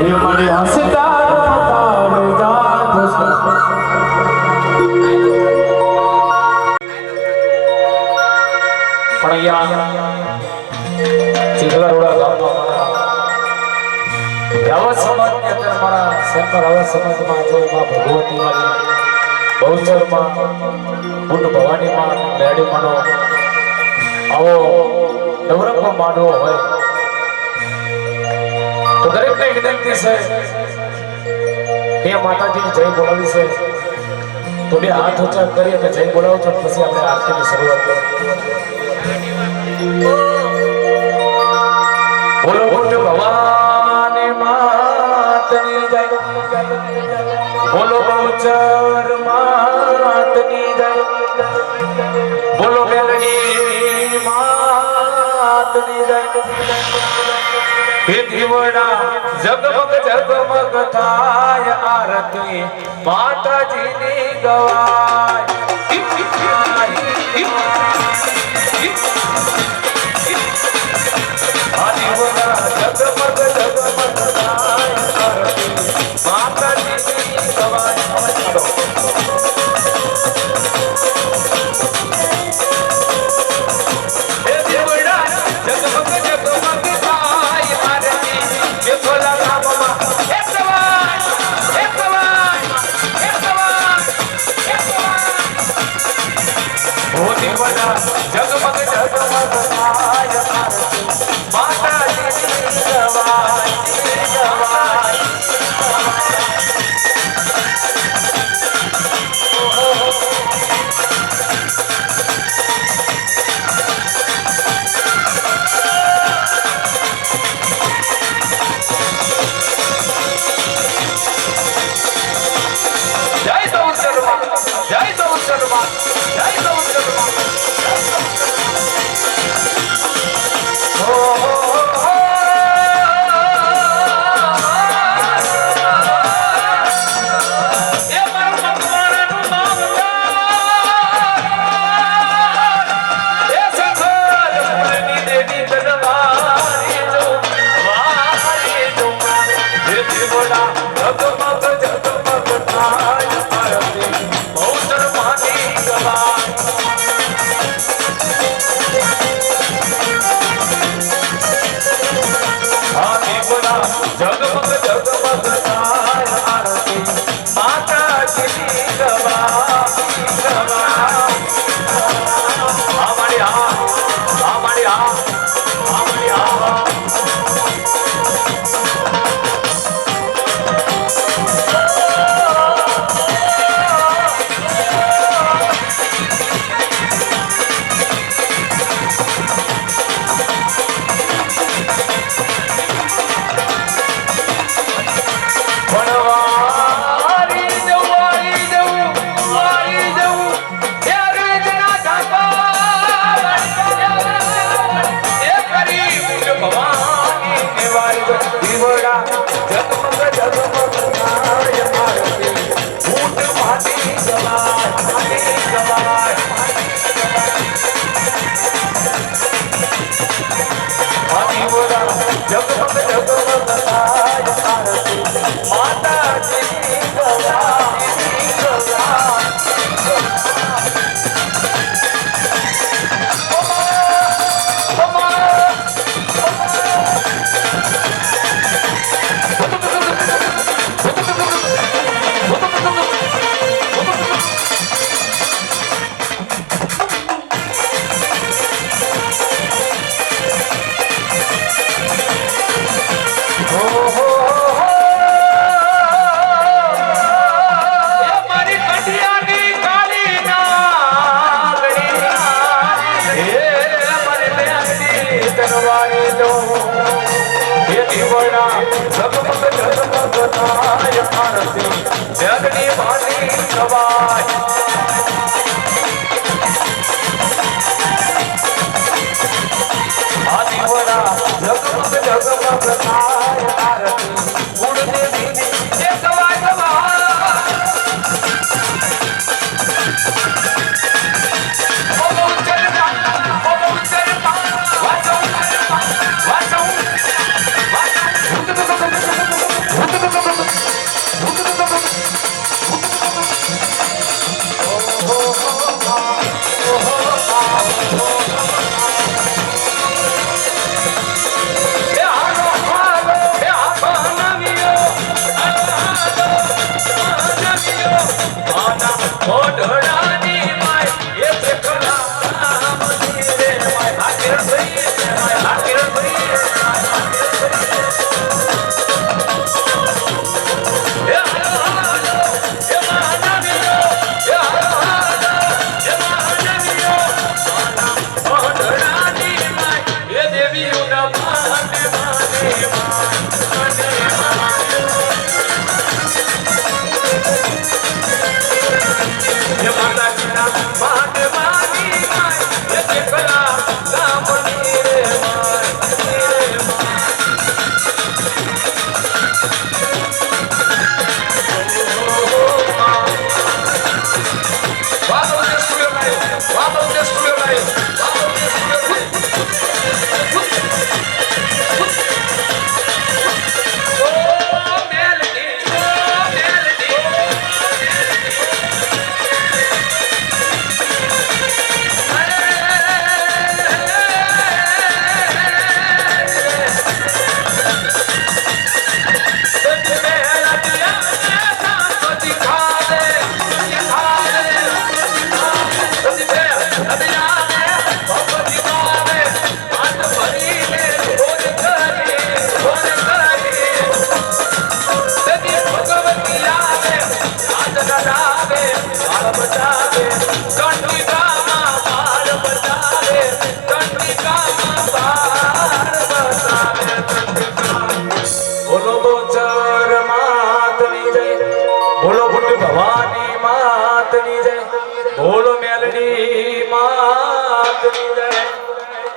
એ મને હસતા પણ અહીંયા ચિલવારોડા ગામમાં રાવત સમાજની અંદર મારા શંકર રાવત સમાજમાં જો માં ભગવતી મારી બહુચરમાં કુંડ ભવાની માં મેળી માનો આવો નવરંગનો માંડવો હોય તો દરેકને વિનંતી છે કે માતાજીની જય બોલાવી છે તો બે હાથ ઊંચા કરી અને જય બોલાવો છો પછી આપણે આરતીની શરૂઆત કરીએ. બોલો કુંડ ભવાની માતની જય, બોલો બહુચર માતની જય, બોલો મેલડી માતની જય. હે દીવડા જગમગ જગમગ થાય આરતી માતાજીની ગવાય. આ દીવડા જગમગ જગમગ થાય આરતી માતાજીની ગવાય. હે દીવડા જગમગ જગમગ થાય આરતી જે ભલા ગામમાં એક સવાય એક સવાય એક સવાય એક સવાય. ઓ દીવડા જગમગ જગમગ થાય આરતી માતાજીની ગવાય ગવાય. જય સૌંદર્યમાં જય સૌંદર્યમાં જય સૌંદર્યમાં. એ મારું મકવાણાનું મામદાર એ સખર ફૂલની દેવી તનવારી જો વારી જો. હે દીવડા જગમગ જગમગ થાય આરતી બહુચર માની ગવાય. આ દીવડા જગમગ જગમગ થાય આરતી માતાજીની ગવાય ગવાય. આ મારી આ મારી આ મારી આ. વણવારી જવું વારી જવું એ રેજના ધાબા એ કરી કુંડ ભવાની નિવારી જો. દીવડા જગમગ જગમગ થાય આરતી કુંડ માટી ગવાય માટી ગવાય. આ દીવડા જગમગ જગમગ થાય આરતી માતાજીની ગવાય ગવાય. એ મારી કંઠિયાની કાળી નાગણી એ મારી બેનની તનવારી જો. હે દીવડા જગમગ જગમગ થાય આરતી જગની માની ગવાય. આ દીવડા જગમગ જગમગ થાય આરતી કુળદેવીની એ ગવાય ગવાય. ઓ બહુચરમાં વાસો વાસો વાસો.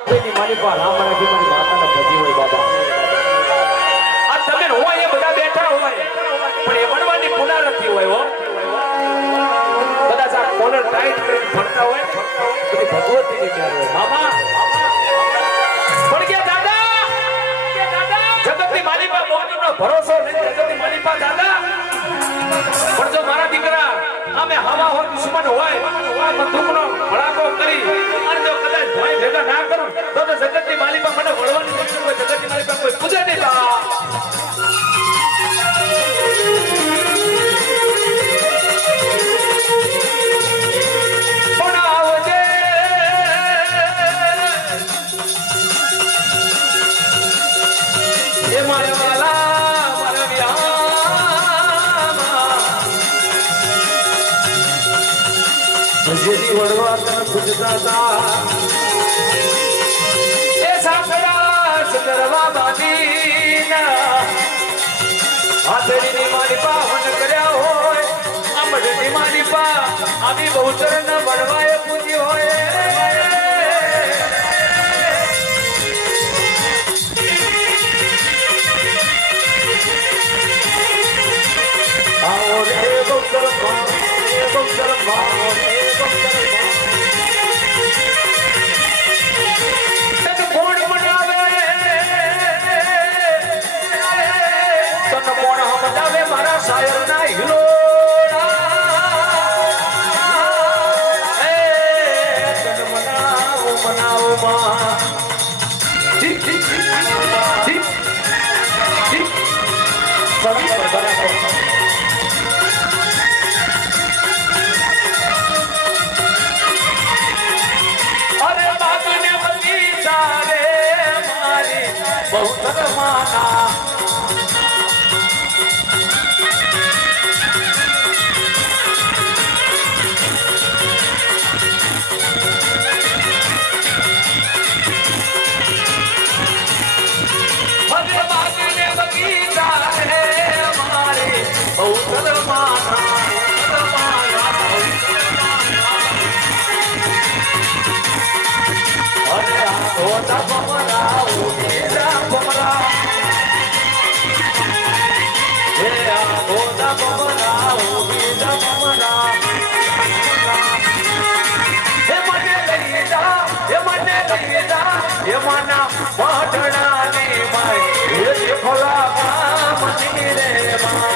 કોઈની મારી પાસે રામ રાખી મારી માતાને ભજી હોય બાબા. આ તમે હોય એ બધા બેઠા હોય પણ એ વડવાની પુનરાવૃત્તિ હોય હો. કદાચ આ કોલર ટાઈટ કરીને ફરતા હોય બધી ભગવતીની મેળ હોય મામા. પણ કે દાદા જગતની મારી પાસે મોતીનો ભરોસો નહીં. જગતની મારી પાસે દાદા પણ જો મારા દીકરા આમે હવા હોય દુશ્મન હોય આ બંદૂકનો ભડાકો કરી અને જો કદાચ ભાઈ ભેગા ના કરું તો જગતની માલિકા મને વળવાની નથી હોય. જગતની માલિકા કોઈ પૂજે નહીં બા. પણ આવજે એ મારા વાલા મારા વ્યામાં જેથી વડવા તને પૂજતા હતા એ સાંભળા સુંદરવા બાંધીના હાથડીની મારી પાવન કર્યા હોય આ મઢની મારી પા આવી બહુચરણ વડવાએ પૂજી હોય. આવો રે બહુચર ભાવ બહુચર ભાવ કોણ મનાવે તન કોણ સમજાવે મારા શાયર ના હીરો. તન મનાવો મનાવો માં ઠીક ઠીક ઠીક ઠીક સभी બરાબર. અરે બાગને બગીચા રે મારી બહુ ધર્માના અરે બાગને બગીચા રે મારી બહુ ધર્માના હોતા પમરા ઉમેરા પમરા હે આ હોતા પમરા ઉમેરા પમરા હે મને લઈ જા હે મને લઈ જા હે માના મોઢડાની માય હે ફોલા કામની રે માં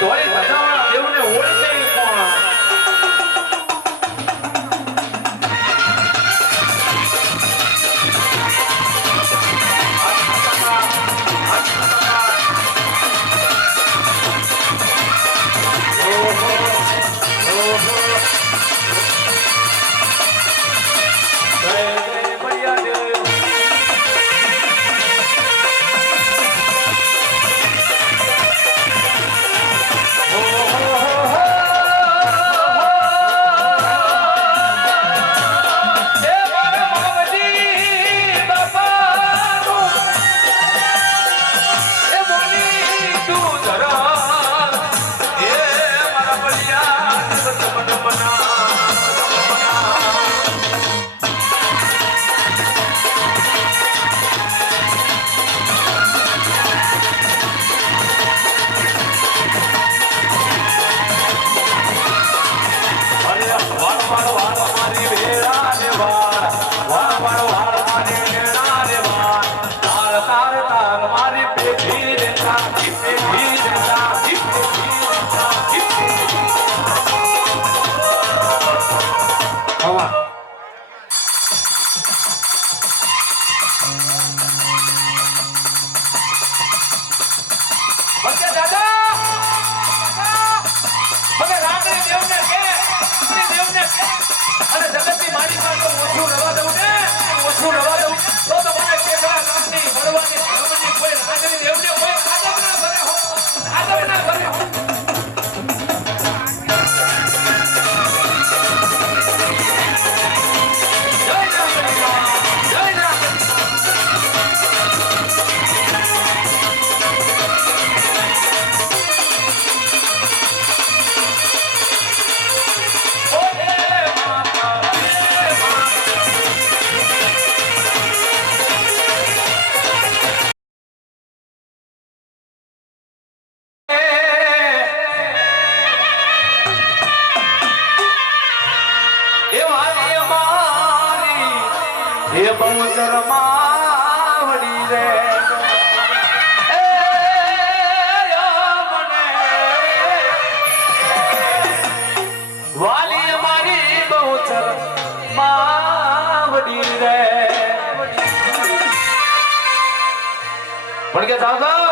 ધોળી ધજાવાળા દેવને ઓળખે કોણ? વાલી બહુચર માવડી રે પણ કે દાદા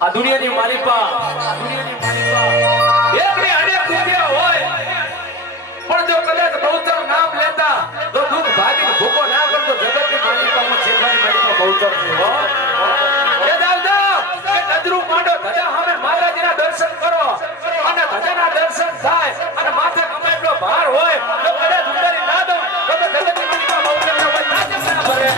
આ દુનિયાની માલિપા એકની અનેક રૂપિયા હોય પણ જો કદાચ બહુચર નામ લેતા તો દુઃખ ભાગીને ભૂકો ના કરતો જગતની માલિપામાં શેઠાની માલિપા બહુચર છે હો એ દાદા કે નજરું માંડો ધજા સામે માતાજીના દર્શન કરો અને ધજાના દર્શન થાય અને માથે કમાયેલો ભાર હોય તો કદાચ ઉતારી ના દો તો જગતની માલિપા બહુચરનો કોઈ ના જમણા ભરે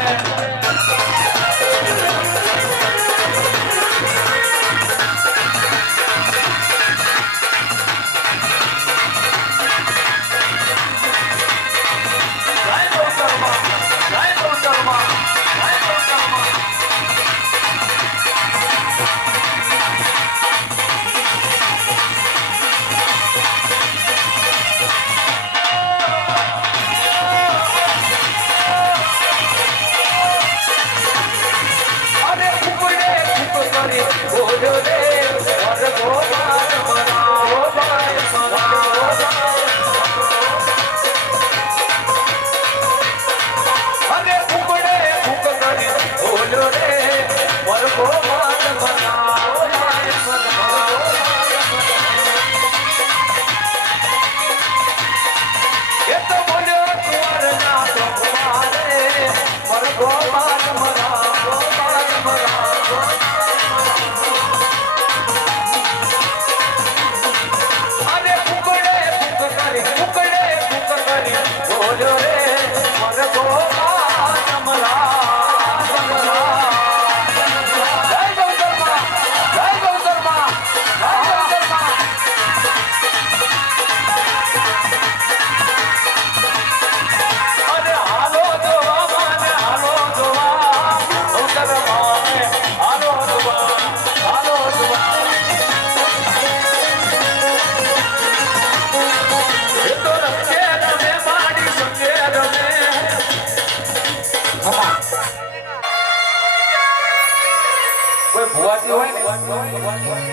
ભુવાજી હોય ને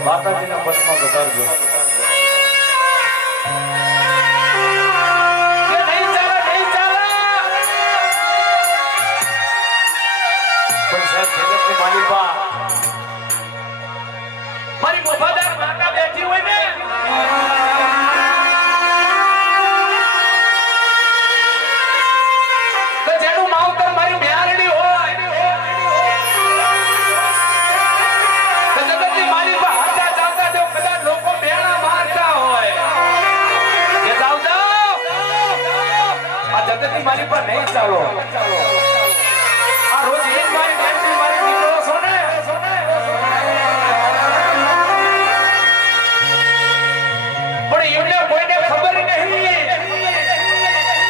માતાજીના પટમાં વધારજો કે નહીં ચાલે પણ સાહેબ જગતની માલિકા મારી વફાદાર માતા બેઠી હોય ને તો જેનું માવતર મારી મ્યારડી હોય જગતની મારી પર નહીં ચાલો આ રોજ એક મારી બેનથી મારી નીકળો છો ને પણ એમને કોઈને ખબર નહીં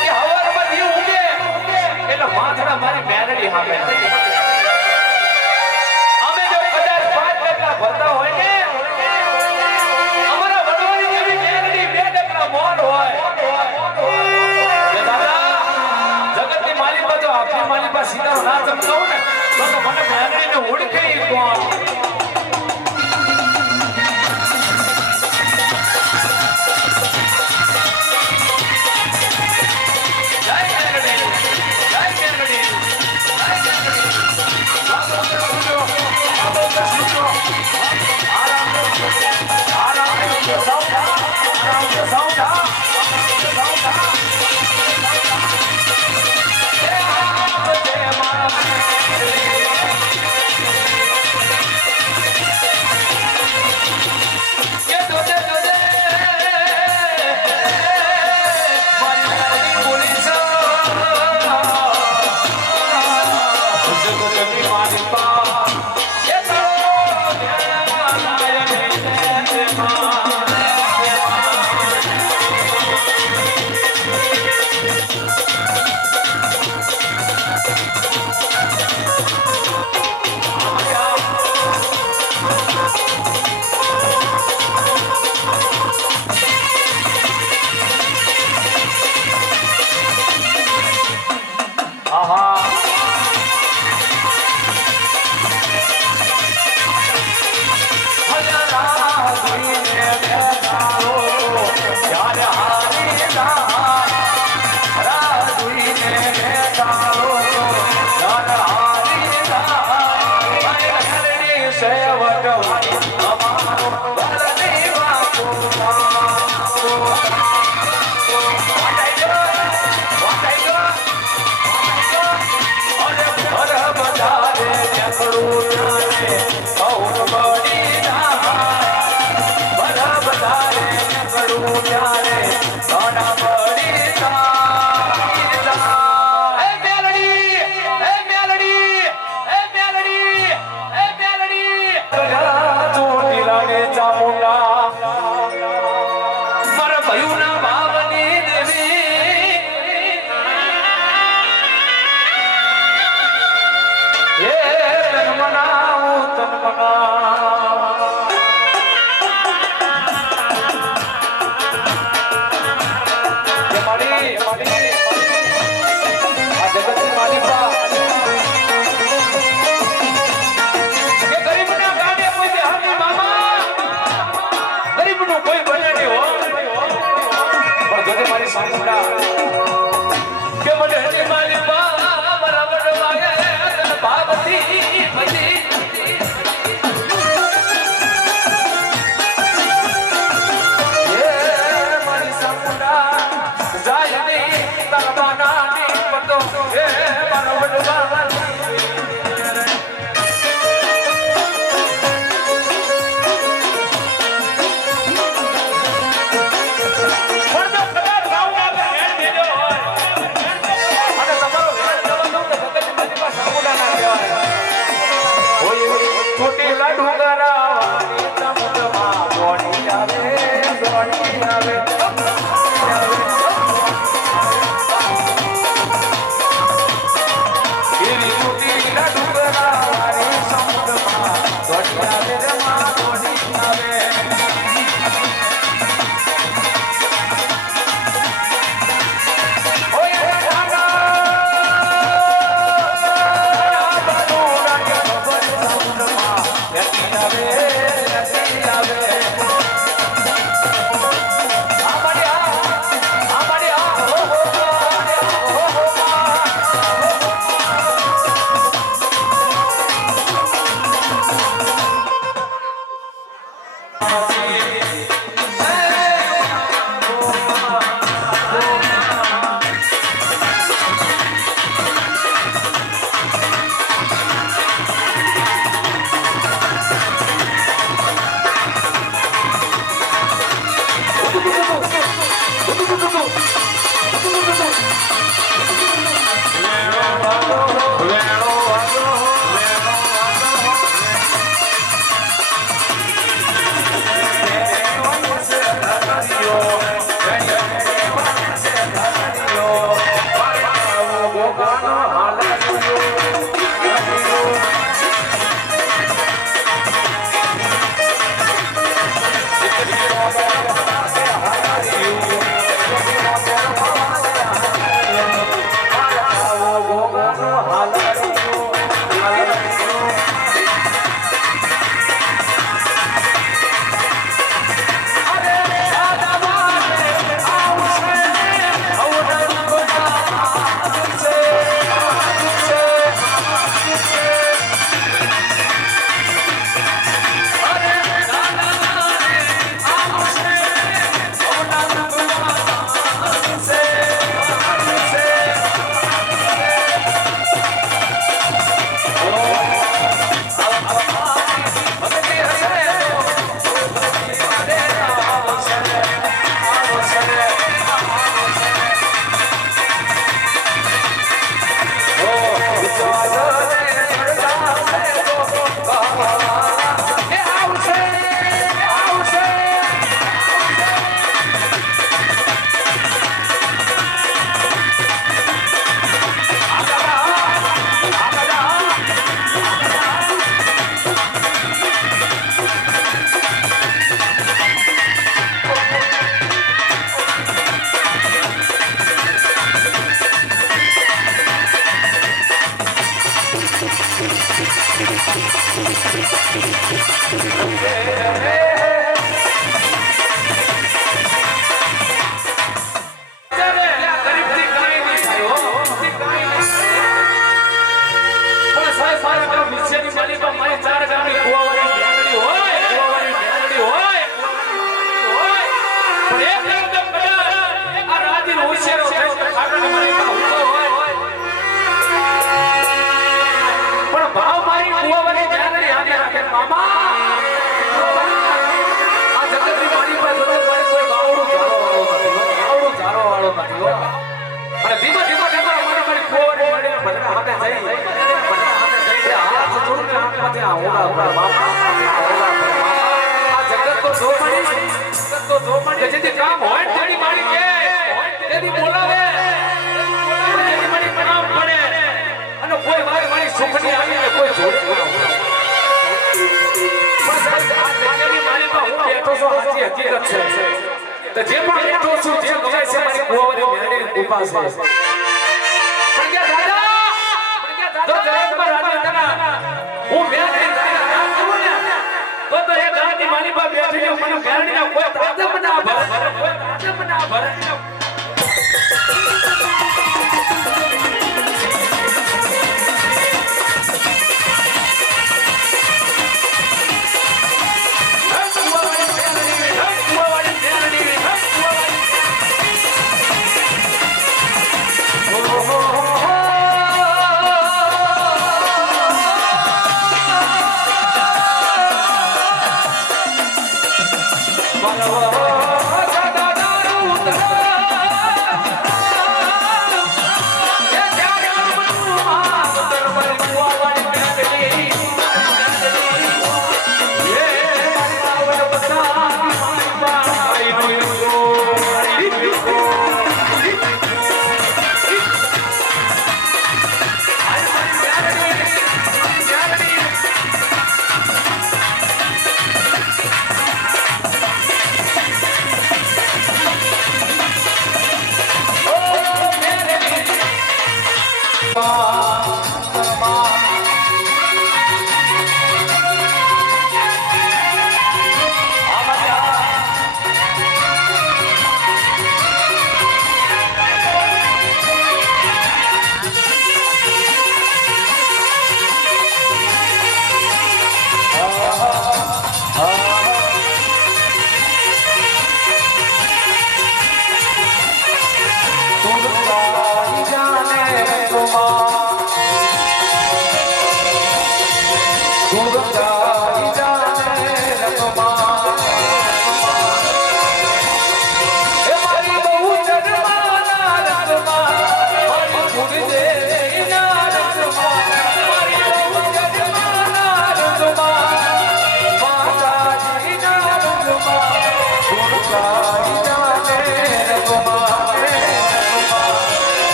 કે હવારમાં દીવ ઉગે એટલે માથડા મારી મેરડી સામે અમે જો કદાચ 5 ટકા ભરતા હોય ને અમારા વડવાણી જેવી મેરડી 2 ટકા મોન હોય આપની મારી પાસે સીધા ના ચમકાવું ને તો મને મેરડીને ઓળખે કોણ કરું ત્યારે ઘણા પડી જા એ મેલડી એ મેલડી એ મેલડી એ મેલડી ચોટી લાગે ચામુંડા મારા ભયુના ભાવની દેવી એ તન મનાવું તન તો જો મારી જેથી કામ હોય તેની મારી કે તેની બોલાવે તેની મારી કામ પડે અને કોઈ મારી સુખની આવીને કોઈ જોડે ના હોય પણ સાહેબ આ જગ્યાની મારીમાં હું બેઠો છું સાચી હકીકત છે તો જે પણ બેઠો છું જે ગમે છે મારી કુવાવરી મેરડીની કૃપા છે પણ કે દાદા જો જગતમાં રાજેન્દ્રના હું મેરડી તો એ ગાંધી મારી પાસે બેઠી મને મેરડીના કોઈ તાજબ ના ભરે કોઈ તાજબ ના ભરે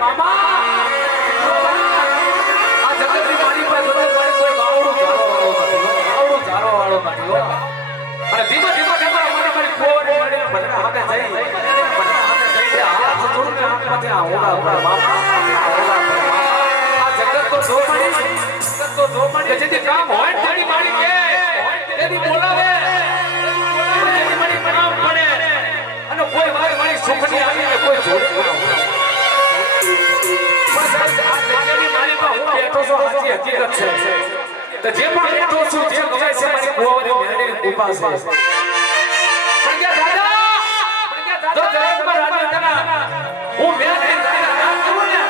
મામા આ જગતની મારી પાસે કોઈ બાવડું હાથ જોડને આંખમાંથી આ ઓલા પર મામા આ જગત તો જો મળી કે જેથી કામ હોય તેની માડી કે તેની બોલાવે તેની માડી કામ પડે અને કોઈ મારી સુખની આવીને કોઈ જોડે ના હોય પણ આ જગ્યાની માલીમાં હું બેઠો છું સાચી હકીકત છે તો જે પણ બેઠો છું જે ગમે છે મારી કુવાવાની મેરડીની કૃપા છે પણ કે દાદા તો જગતમાં રાણી તના હું મેરડી રાજ કરું ને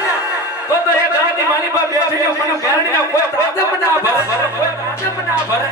તો એ રાણી માલી પર બેઠી મને મેરડીના કોઈ પ્રાપ્ત ના ભરે કોઈ પ્રાપ્ત ના ભરે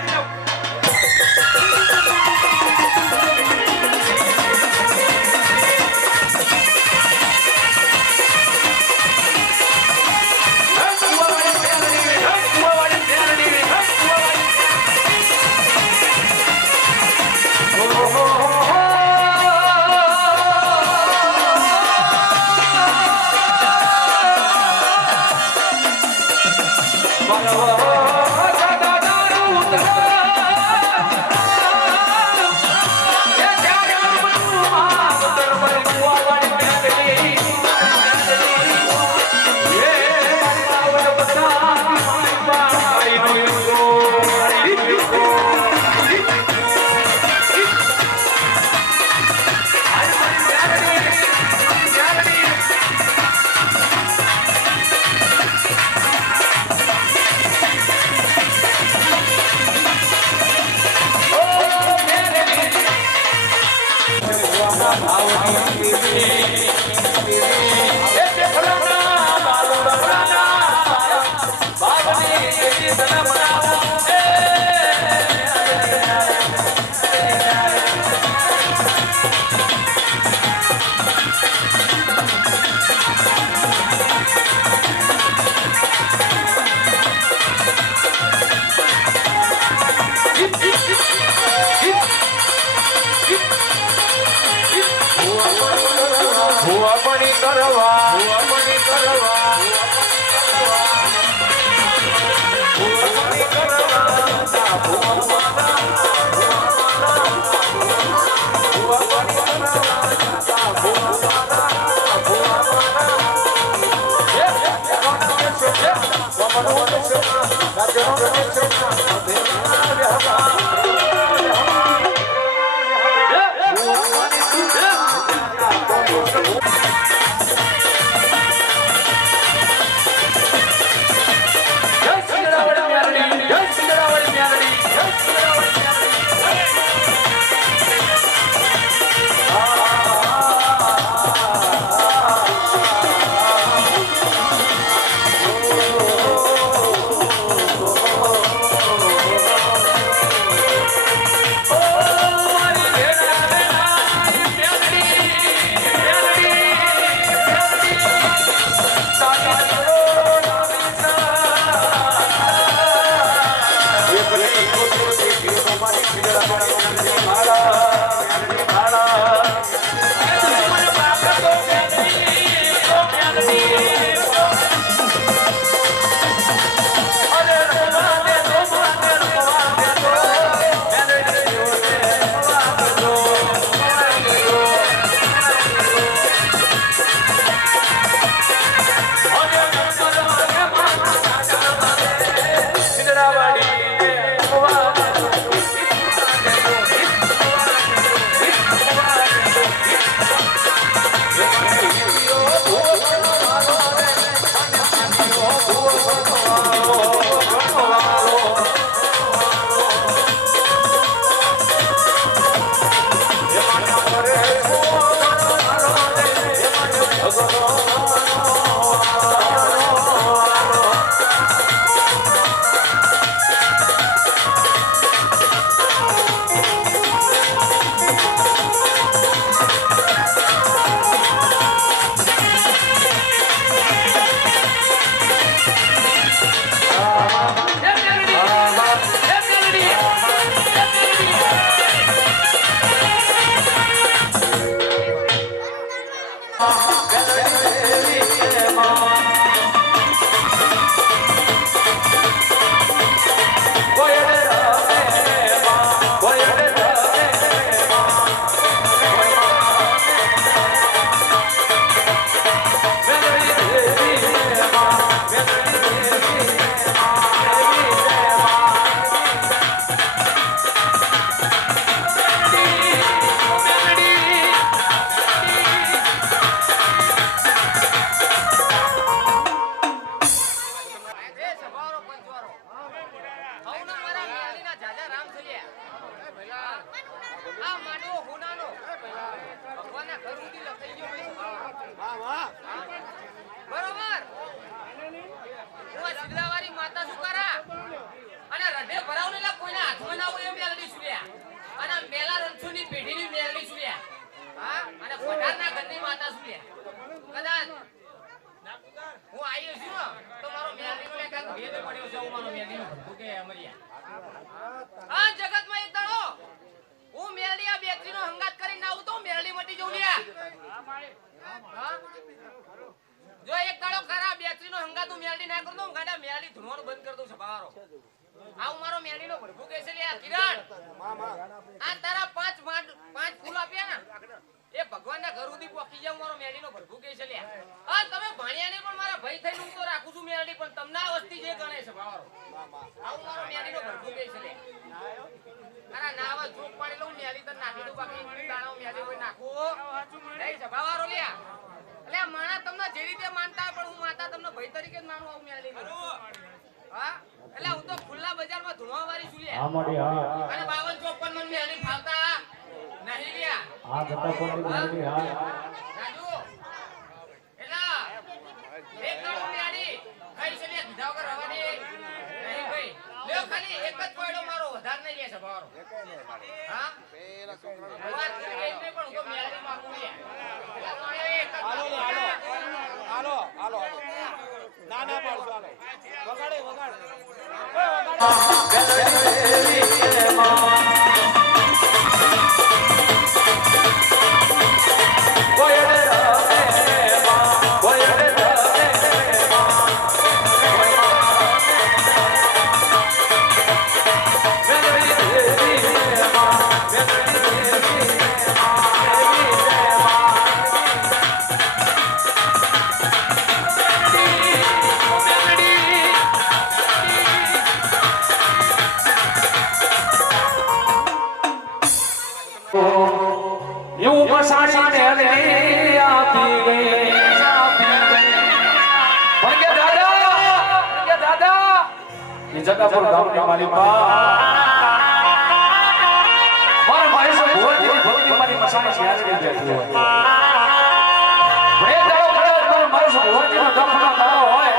આ માંડવો હોનાનો ભગવાનના ઘર સુધી લખાઈ ગયો બરોબર. હું આ સિદ્ધાવાળી માતા સુકારા અને હૃદય ભરાવને લા કોઈના હાથમાં ના હોય એમ મેલડી સુર્યા અને મેલા રણછોડની પેઢીની મેલડી સુર્યા. હા અને પઢારના ઘરની માતા સુર્યા. કદાચ હું આવ્યો છું તો મારો મેલડીનો લેખા ભેદ પડ્યો છે. હું મારો મેલડીનો ભડકો કે અમરિયા આ જગતમાં એક દાડો હું મેલડી આ બેટરીનો હંગાત કરીને આવું તો મેલડી મટી જઉં લ્યા. હા જો એક દાડો ખરા બેટરીનો હંગાત હું મેલડી ના કર દઉં ગાડા મેલડી ધૂણવાનું બંધ કરી દઉં સભારો. આવું મારો મેલડીનો ભડકો કે છે લ્યા. કિરણ આ તારા પાંચ ફૂલ આપ્યા ને એ ભગવાનના ઘર સુધી પહોંચી જાવ મારો મેલડીનો ભડકો કે છે લ્યા. આ તમે ભાણિયાને પણ મારા ભાઈ થઈને હું તો રાખું છું મેલડી પણ તમને આ વસ્તી જે ગણે છે ભાવારો. આવું મારો મેલડીનો ભડકો કે છે લ્યા. અરે નાવા જોક પાડી લઉં મેલી તને નાખી દઉં બાકી દાણો મેલી કોઈ નાખું નહીં છે ભાવારો લ્યા. એટલે માણા તમને જે રીતે માનતા પણ હું માતા તમને ભાઈ તરીકે જ માનું આવું મેલી. હા એટલે હું તો ખુલ્લા બજારમાં ધૂણવા વાળી છું લ્યા. અને 52 54 મન મેલી ફાવતા નહીં લ્યા. આ ગટા કોની મેલડી હા રાજુ એલા એક દાડો મેલી કઈ છે લ્યા કીધા વગર રવાની નહીં ભાઈ. લ્યો ખાલી એક જ પડ્યો મારો વધાર નહીં લે સભારો. હા પેલા છોકરાનો વાત કરી એટલે પણ હું તો મેલડી માંગુ લ્યા. એટલે મારે એક હાલો ના પાડશો હાલો વગાડે એવું મસાણી મેલડી આપી ગઈ. પણ કે દાદા એ જગાપુર ગામની માલિકા મારા ભાઈ સે ભોળીની ભક્તિ મારી મસાણી મેલડી બેઠી હોય. ભે દાડો ખડે મારો ભોળીનો દફનો દાડો હોય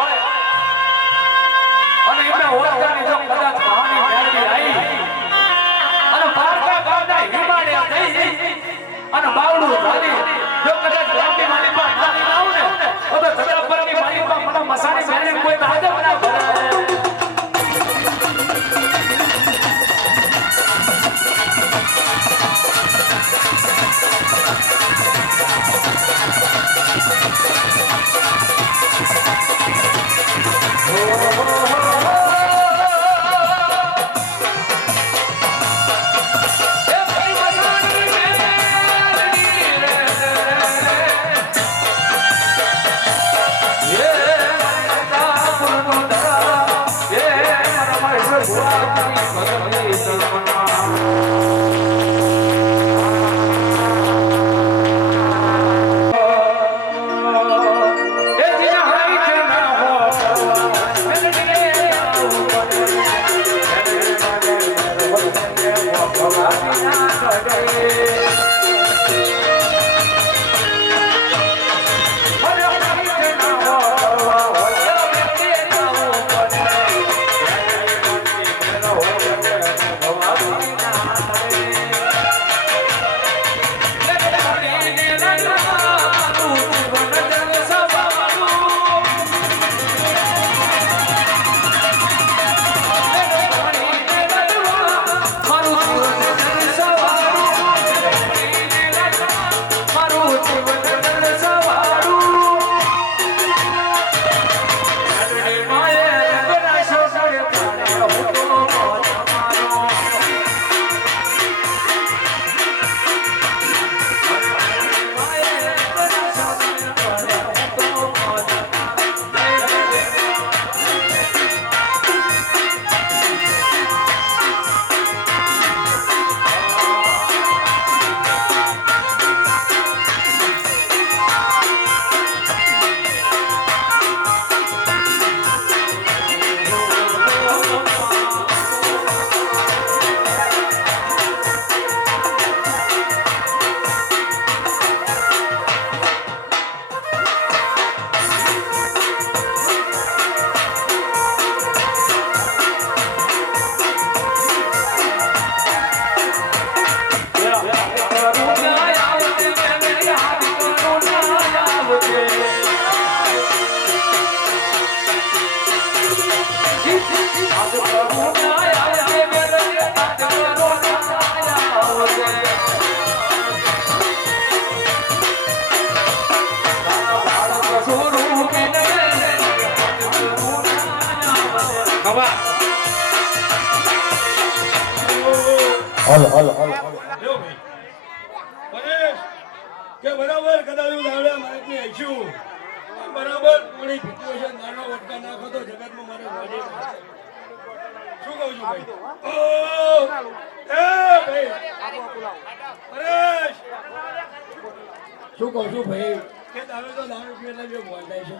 અને એમને ઓળખવાની જો કદાચ કહાની મેલડી આવી અને પારકા ગામના હિમાડે થઈ અને બાવડું ધારી જો કદાચ ગામની માલિકા નાની ના આવું ને તો જગતપરની માલિકા મને મસાણી મેલડી કોઈ દાદા બના કરે. હલો હલો હલો લ્યો ભાઈ પરેશ કે બરાબર કદાચ હું દાવડા માઇકને આઈશું બરાબર થોડી ભીતું હશે નાનો વટકા નાખો તો જગતમાં મારે વાડી શું કહું છું ભાઈ ઓ એ ભાઈ પરેશ શું કહું છું ભાઈ કે દારૂ તો દારૂ પીએ એટલે જે બોલાય છે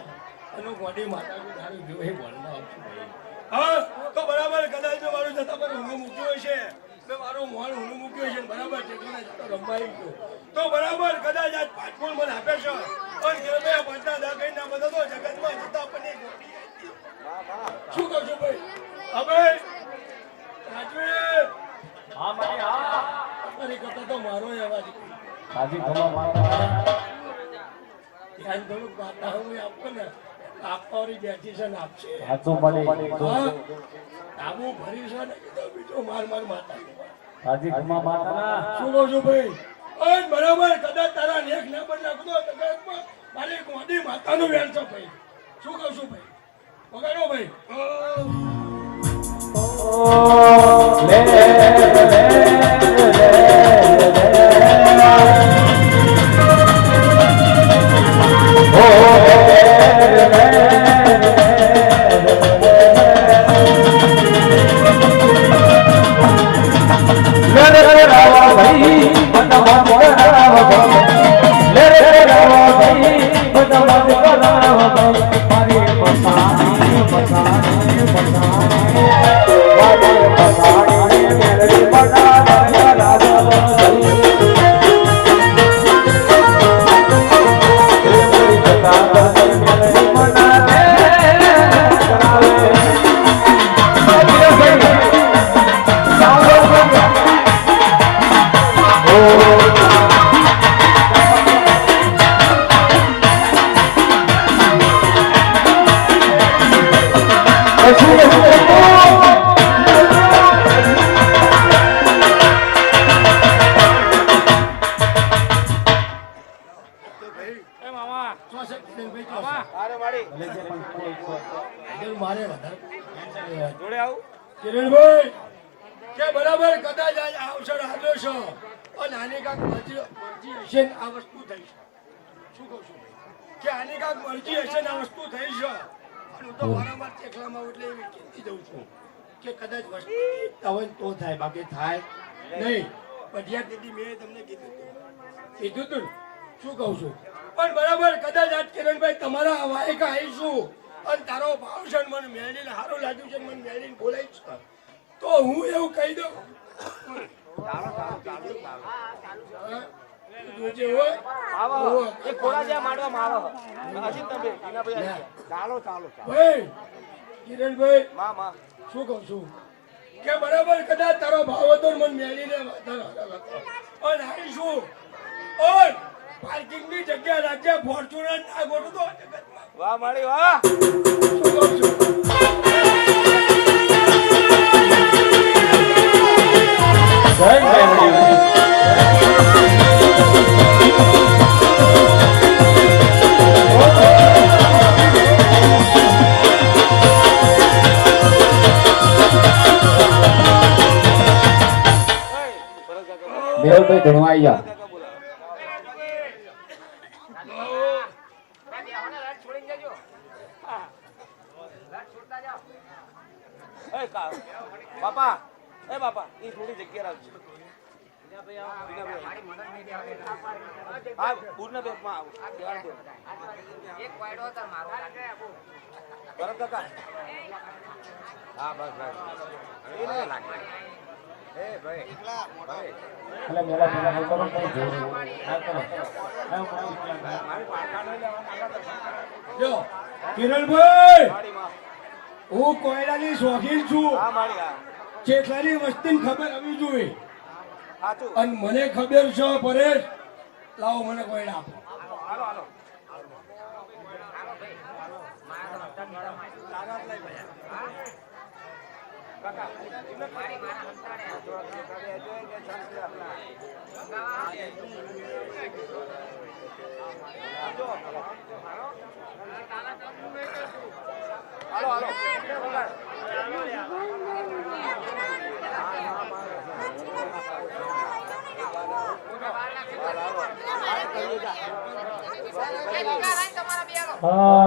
અને ગોડી માતા દારૂ પીવે એ બોલમાં આવશું ભાઈ હા તો બરાબર કદાચ જો મારું જતા પર ઊંઘ મૂક્યું હશે મેં મારું મોણ ઊંઘ મૂક્યું હશે બરાબર જેટલો જતો રંબાઈ ગયો તો બરાબર કદાચ આજ પાટફૂલ મને આપે છે પણ કે ભાઈ પંચા દા કઈ ના બધો તો જગતમાં જતા આપણને શું કહું છું ભાઈ હવે રાજવીર હા મારી હા મારી કરતા તો મારો અવાજ સાજી ખમા માતા ધ્યાન થોડુંક માતા હું આપો ને આપવાની બેઠી છે ને આપશે હાચું પડે આબુ ભરી છે ને કીધું બીજો માર માતા સાજી ખમા માતા શું કહું છું ભાઈ ઓય બરાબર કદાચ તારા લેખ ના પર નાખતો જગતમાં મારી ગોડી માતાનું વેણ છે ભાઈ શું કહું છું ભાઈ વગાડો ભાઈ લે કિરણભાઈ કે બરાબર કદાચ આજ અવસર આવ્યો છે અને આની કાંક મરજી હશે ને આ વસ્તુ થઈ છે શું કહું છું કે આની કાંક મરજી હશે ને આ વસ્તુ થઈ છે અને હું તો વારંવાર ચેકલામાં એટલે એવી કહેતી જઉં છું કે કદાચ વસ્તુ હોય તો થાય બાકી થાય નહીં પઢિયા દીદી મેં તમને કીધું તું શું કહું છું પણ બરાબર કદાચ આજ કિરણભાઈ તમારા વાયકા આવીશું અને તારો ભાવ છે મને મેળીને સારું લાગ્યું છે મને મેળીને બોલાવીશ તો હું એવું કહી દઉં જોજે હોય ભાઈ કિરણભાઈ શું કહું છું કે બરાબર કદાચ તારો ભાવ હતો ને મને મેળીને અને આવીશું પાર્કિંગ ની જગ્યા રાજ્ય ફોર્ચ્યુનર ના ગોઠવું તો વાહ માળી વાહ શું કહું છું દેવભાઈ ધણવા આવ્યા બાપા એ બાપા એ થોડી જગ્યા રાખજો હા પૂર્ણ બેગમાં એક વાયડો તાર મારો બરાબર કાકા હા બસ બસ એ નહીં લાગે એ ભાઈ એટલે મેલા મેલા ન કરો કઈ જોર ના કરો જો કિરણભાઈ હું કોયડાની શોખીન છું હા મારી હા ચેખલાની વસ્તીને ખબર આવી જોઈએ સાચું અને મને ખબર છે પરેશ લાવો મને કોયડા આપો હાલો હાલો કાકા મારી મારા હંતાડે હાલો હાલો હા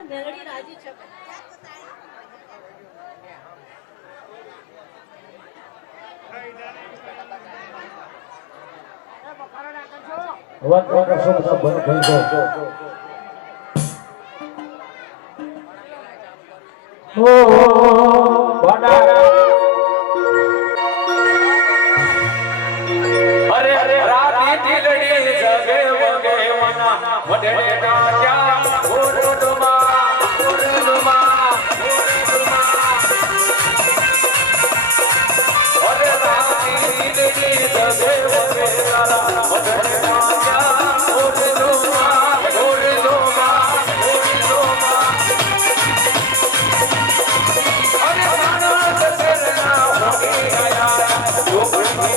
મેલડી રાજી છે. અવાજ કરશો બધા બંધ થઈ જાઓ. અરે અરે રાતી ઢીલડી જગે વગે મના વડે ડાક્યા ઓરડમાં અરે રાતી ઢીલડી જગે વગે મના વડે ડાક્યા ઓરડમાં અરે માના દસરના હોગી ગયા ડોબડી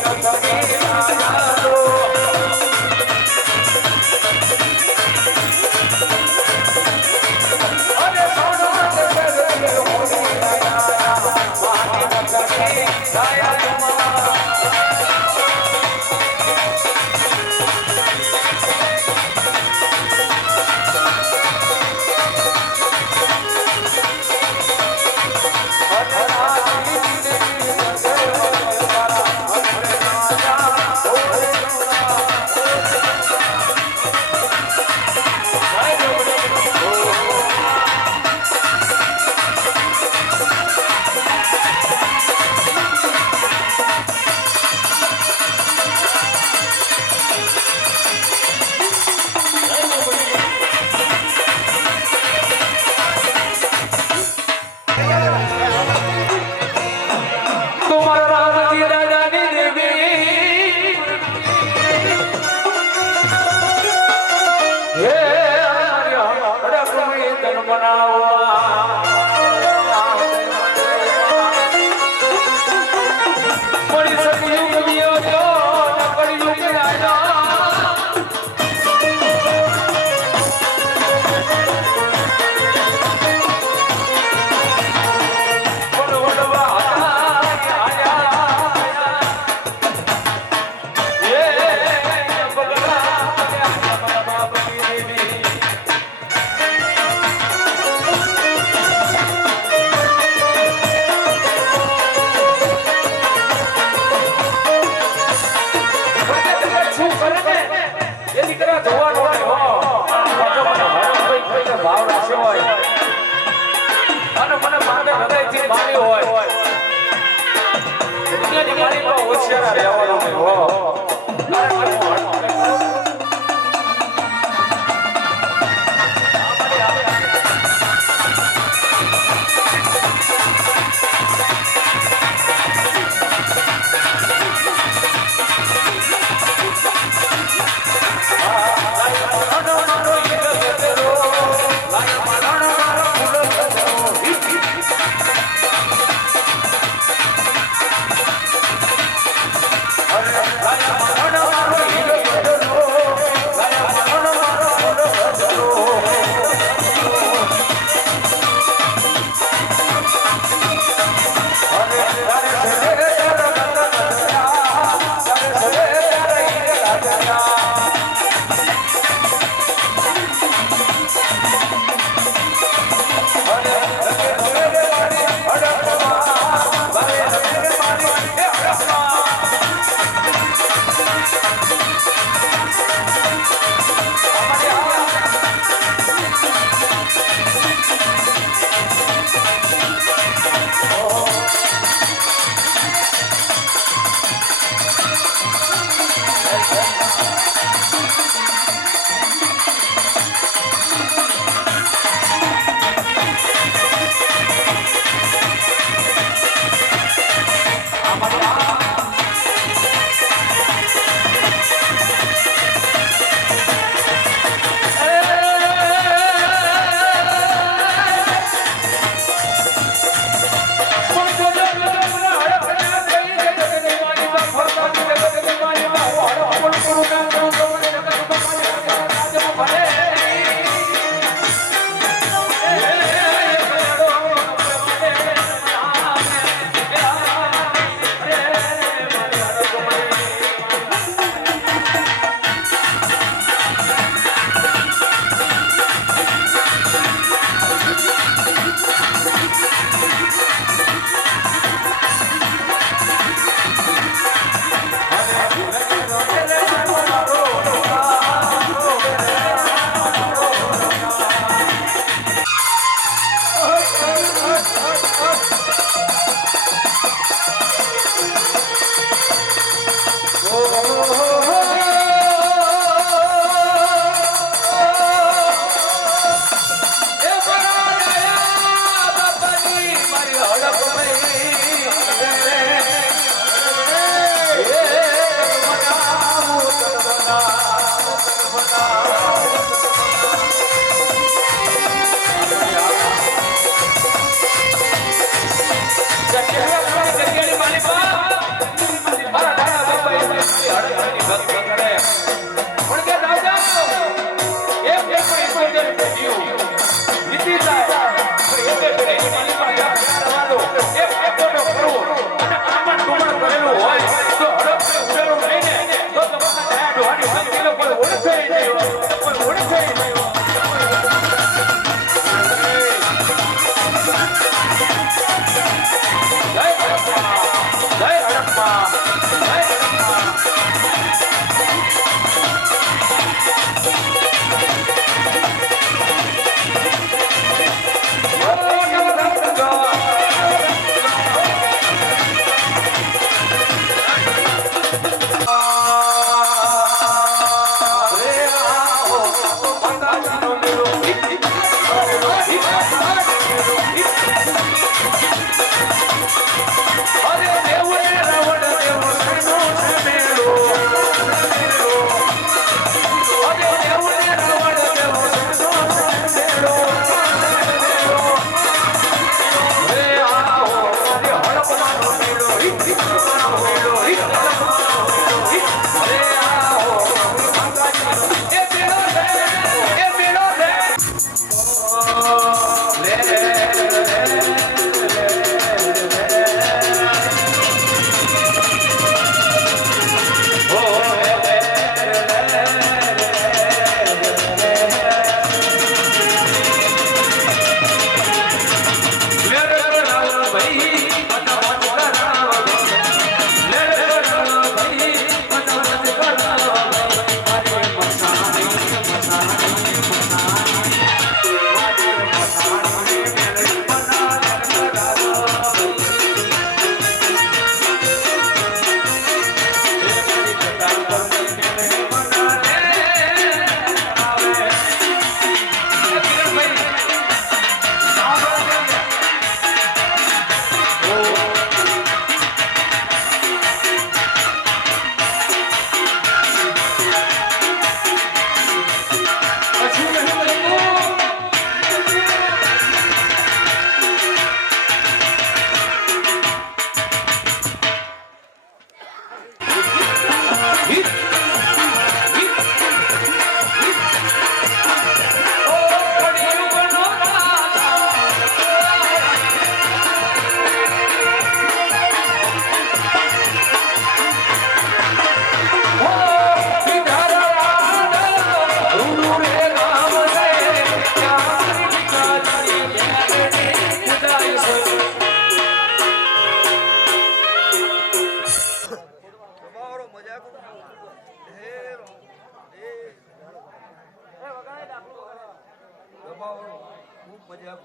મજા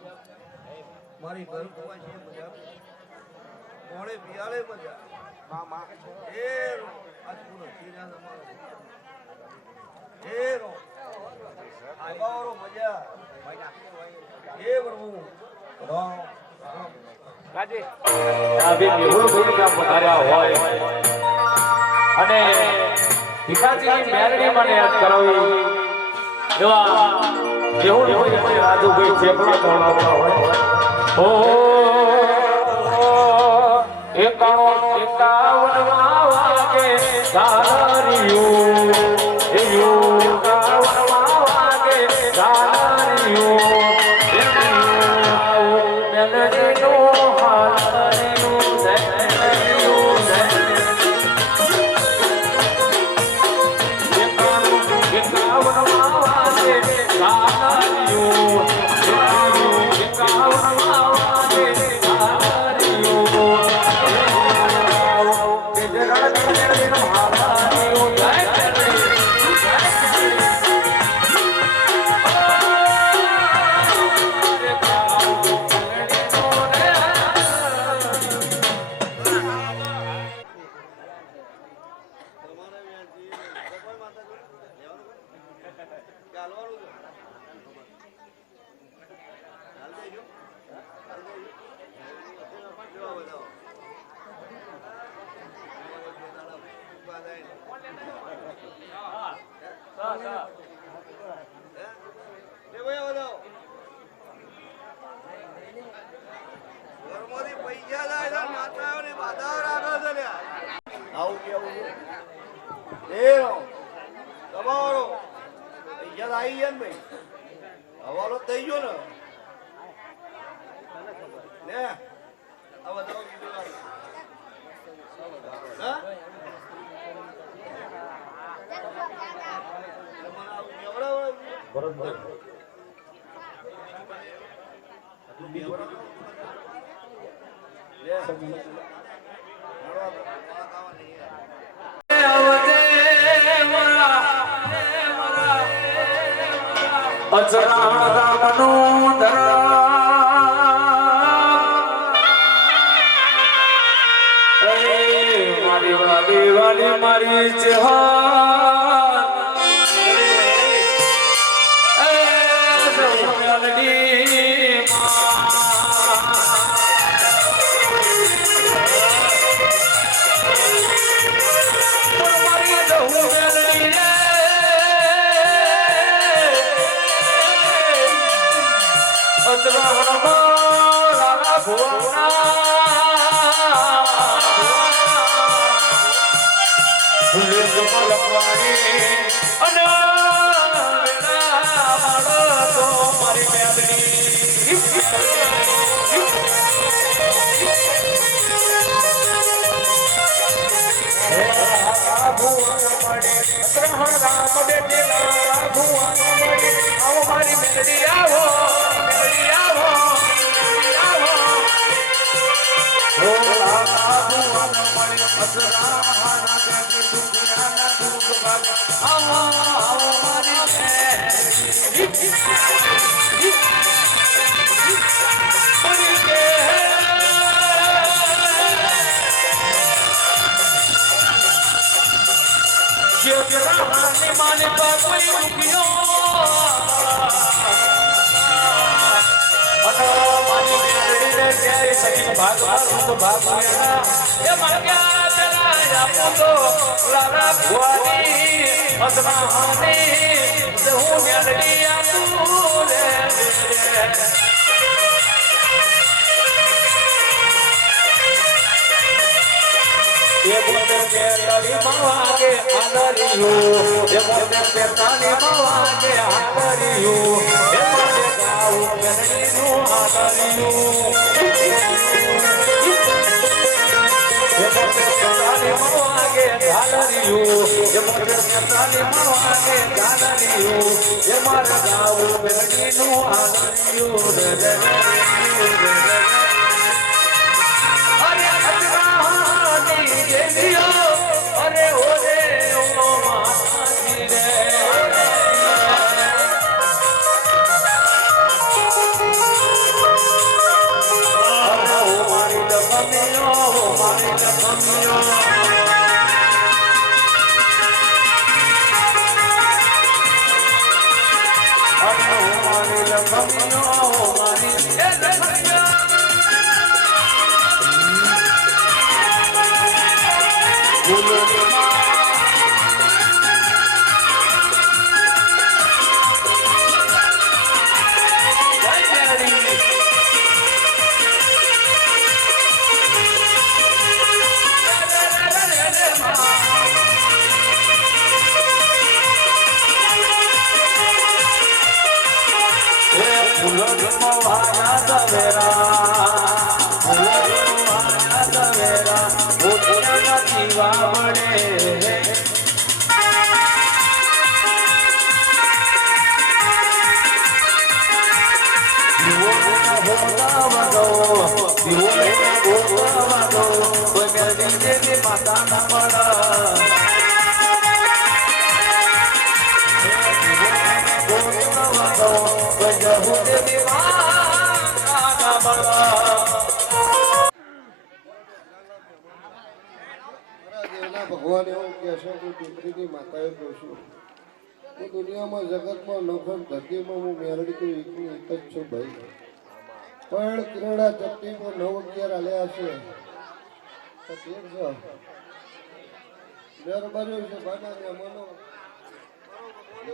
મારી ઘર કુવા છે મજા મોડે બિયાળે મજા માં એ આજ પૂરો ચીરા તમારો એ રો આવારો મજા એ પ્રભુ રામ રાજી આવી મેહુલ ભૂમિકા પધાર્યા હોય અને ભીખાજીની મેરડી મને યાદ કરાવી એવા મેહુલ ભૂમિ અને રાજુભાઈ ચેપલા કરાવતા હોય ઓ 51 વાગે ધારિયું એ 51 વાગે ધારિયું મેલડીનો હાલરિયું જયરિયું આવું કેવું એ તમારો યાદ આવી ગયા ને ભાઈ હવાલો થઈ ગયો ને આ બતાવો કીધું હા બરોબર અચરાણ રામનું મારી વાલી વાલી મારી ચેહાર माने कोई रुकियो अनो माने मेरे ने क्या सखी भागवत भागवना ये मर गया चला या तो लारा भुआनी असमाने से हूं मेलडिया तू रे ये बोलते के तली मावागे आदरियो ये बोलते के तली मावागे आदरियो ये बोलते गाऊ मेलडी नु आदरियो ये बोलते के तली मावागे आदरियो ये बोलते के तली मावागे आदरियो ये मार गाऊ मेलडी नु आदरियो अरे ओरे ओ माती रे મારા દેવના ભગવાન એવું કહે છે કે પિતરીની માતાએ કહું હું દુનિયામાં જગતમાં નોખર ધરતીમાં હું મેરડી તો એકની એક જ છું ભાઈ. પણ કિરણા ચપટીમાં 9-11 આલ્યા છે તો કેમ છો રબાર્યું છે બાના મહેમાનો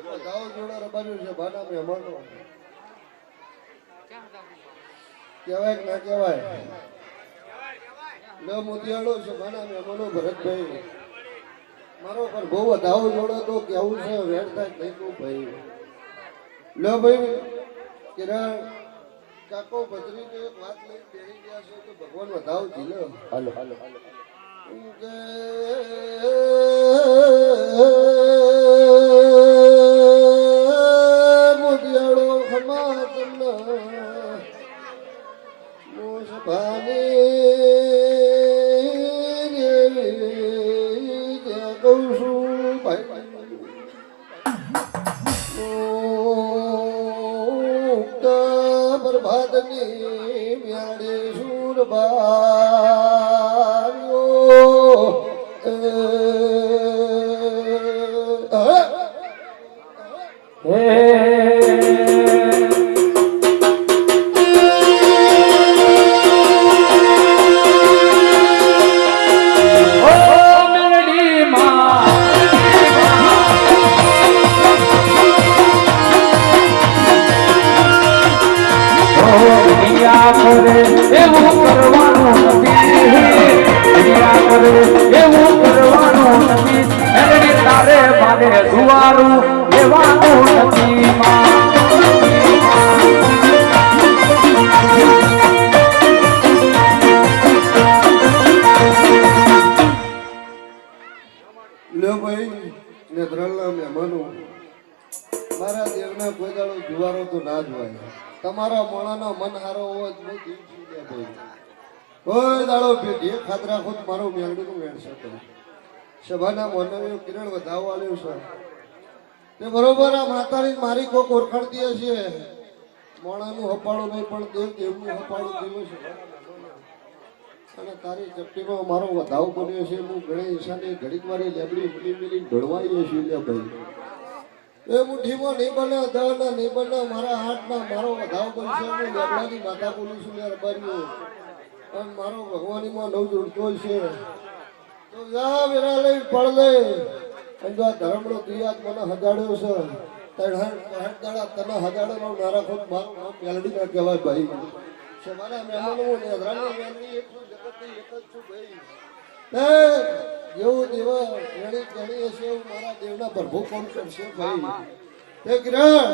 બધાઓ જોડે રબાર્યું છે બાના મહેમાનો કહેવાય કે ના કહેવાય લો મોતિયાળો છે બાના મહેમાનો ભરતભાઈ મારો પર બહુ વધાવો જોડે તો કેવું છે વેર થાય નહીં તું ભાઈ લો ભાઈ કિરણ કાકો ભદ્રીને એક વાત લઈ બેસી ગયા છે તો ભગવાન વધાવો ઝીલો હાલો હાલો હાલો મોતિયાળો ખમા તમને મોસ ભાની કહું છું ભાઈ પ્રભાતની મ્યાડે સુરબાર્યો દુવારું લેવાનું નથી લ્યો ભાઈ નેત્રલના મહેમાનો મારા દેવના કોઈ દાડો જુવારો તો ના જ હોય તમારા મોણાનો મન હારો હોય તો હું જીવ છું લે ભાઈ કોઈ દાડો ભેટી ખાતરા ખુદ મારો મેળવીનું મેળશે ભાઈ સભાના મોનવીઓ કિરણ વધાવો આલ્યો છે તે બરોબર આ માતાની મારી કોક ઓળખાણતી હશે મોણાનું હપાડું નહીં પણ દેવ દેવનું હપાડું દેવું છે અને તારી ચપટીમાં મારો વધાવ બન્યો છે હું ઘણી ઈશાની ઘડીક મારી લેબડી મિલી મિલી ઢળવાઈ છે લે ભાઈ એ મુઠ્ઠીમાં નહીં બને દળના નહીં બને મારા હાથના મારો વધાવ બનશે હું લેબડાની માતા બોલું છું લે રબારીઓ અને મારો ભગવાનીમાં નવ જોડતો છે તો જા વેરા લઈ પડ લે અને જો આ ધર્મનો દિયાત મને હજાડ્યો છે તણ દાડા તને હજાડો મારા ખુદ મારું નામ મેલડી ના કહેવાય ભાઈ છે મારા મહેમાનો ને ધર્મની મેલડી એક છું જગતની એક જ છું ભાઈ જેવું દેવા ઘણી ઘણી હશે એવું મારા દેવના પ્રભુ કોણ કરશે ભાઈ તે કિરણ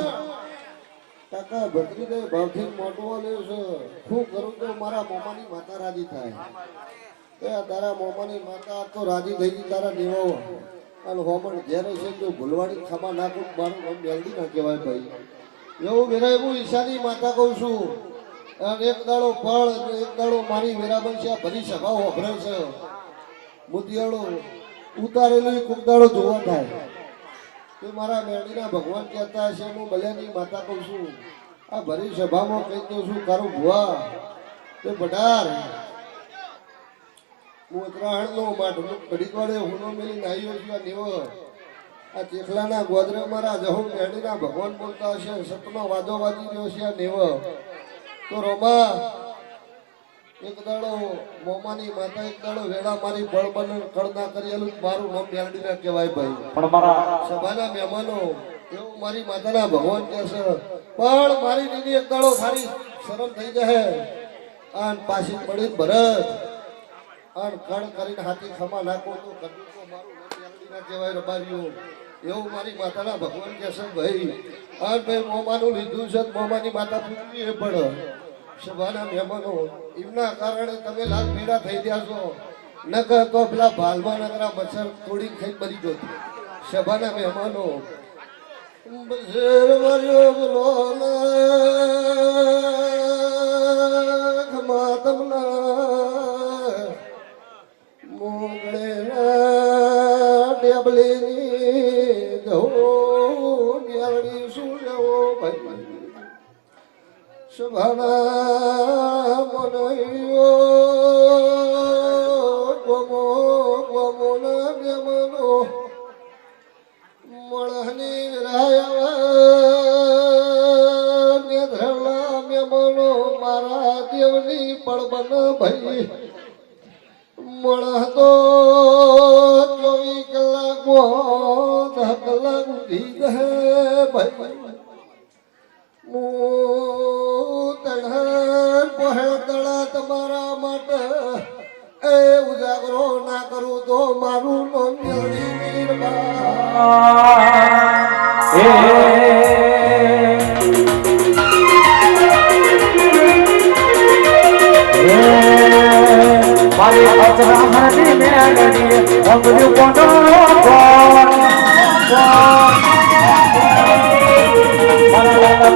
કાકા ભત્રીને ભાવથી મોટો લ્યો છે શું કરું તો મારા મોમાની માતા રાજી થાય તે તારા મોમાની માતા તો રાજી થઈ ગઈ તારા દેવો અને હોમણ ઘેર છે જો ભૂલવાડી ખાવા નાખું મારું નામ મેલડી ના કહેવાય ભાઈ એવું વેરાય હું ઈશાની માતા કહું છું અને એક દાડો ફળ એક દાડો મારી વેરાબન છે આ બધી સભા વભરે છે મુતિયાળો ઉતારેલું કુકદાડો જોવા થાય તે મારા મેળીના ભગવાન કહેતા હશે હું બલ્યાની માતા કહું છું આ ભરી સભામાં કહી દઉં છું કારું ભુવા તે બઢાર હું ઉત્તરાયણનો માટલું ઘડીક વાળે હુનો મેલી નાહ્યો છું આ નીવો આ ચેખલાના ગોદરે મારા જહુ મેડીના ભગવાન બોલતા હશે સતનો વાજો વાજી રહ્યો છે આ નીવો તો રોમા એક દાડો મોમાની માતા એક દાડો વેળા મારી બળબન કળના કરેલું મારું નામ મેલડીના કહેવાય ભાઈ પણ મારા સભાના મહેમાનો એવું મારી માતાના ભગવાન કહેશે પણ મારી દીદી એક દાડો સારી શરમ થઈ જશે આન પાછી પડી ભરત આન કણ કરીને હાથી ખમા નાખો તો કદું તો મારું નામ મેલડીના કહેવાય રબારીઓ એવું મારી માતાના ભગવાન કહેશે ભાઈ આન ભાઈ મોમાનું લીધું છે મોમાની માતા પૂછવી એ પણ સભાના મહેમાનો એમના કારણે તમે લાલ ભેડા થઈ ગયા છો નકર તો પેલા ભાલમાં નગરા મચ્છર તોડી ખાઈ મરી ગયો સભાના મહેમાનો બજેર વર્યો બોલો ના માતમના મોગળે ના ડેબલીની ગહો ન્યાળી શું લેવો ભાઈ સભાના મનૈયો ગમો ગમો ના મનો મળહની રાયા ને ધરલા મનો મારા દેવની પડબન ભાઈ મળહ તો 24 કલાક 10 કલાક ઉઠી ગહે ભાઈ તમારા માટે એ ઉજાગરો ના કરું તો મારું નામ મેલડી મારી અચરામણી મેલડી અમૃત કોનો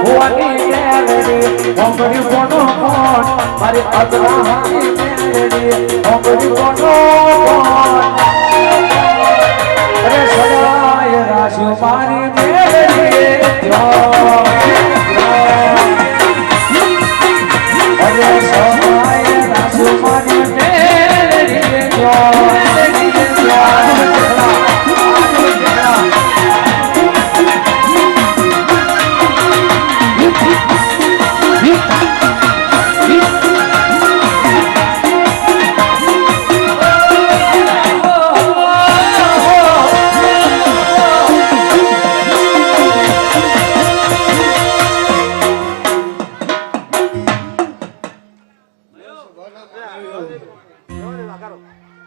ભુવાની મેલડી અમૃત કોનો મારી અચરામણી મેલડી અમૃત કોનો અરે સદાય રાશિ મારી મેલડી અરે સદાય રાશિ મારી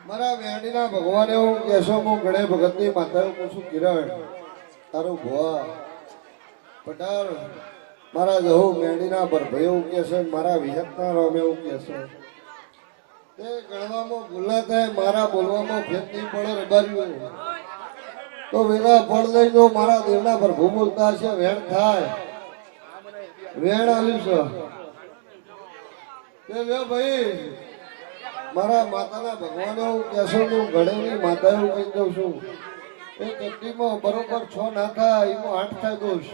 મારા મેરડીના ભગવાન એવું કહેશો હું ગણે ભગતની માતા પૂછું કિરણ તારું ભુવા પટાર મારા જહુ મેરડીના ભરભાઈ એવું કહેશે મારા વિહતના રામ એવું કહેશે તે ગણવામાં ભૂલા થાય મારા બોલવામાં ભેદ નહીં પડે રબાર્યું તો વેલા ફળ લઈ જો મારા દેવના ભરભુ બોલતા હશે વેણ થાય વેણ આલ્યું છે તે લે ભાઈ મારા માતાના ભગવાન એવું કહેશો હું ઘણેની માતા એવું કહી દઉં છું એ ચટણીમાં બરોબર 6 ના થાય એમાં 8 થાય દોષ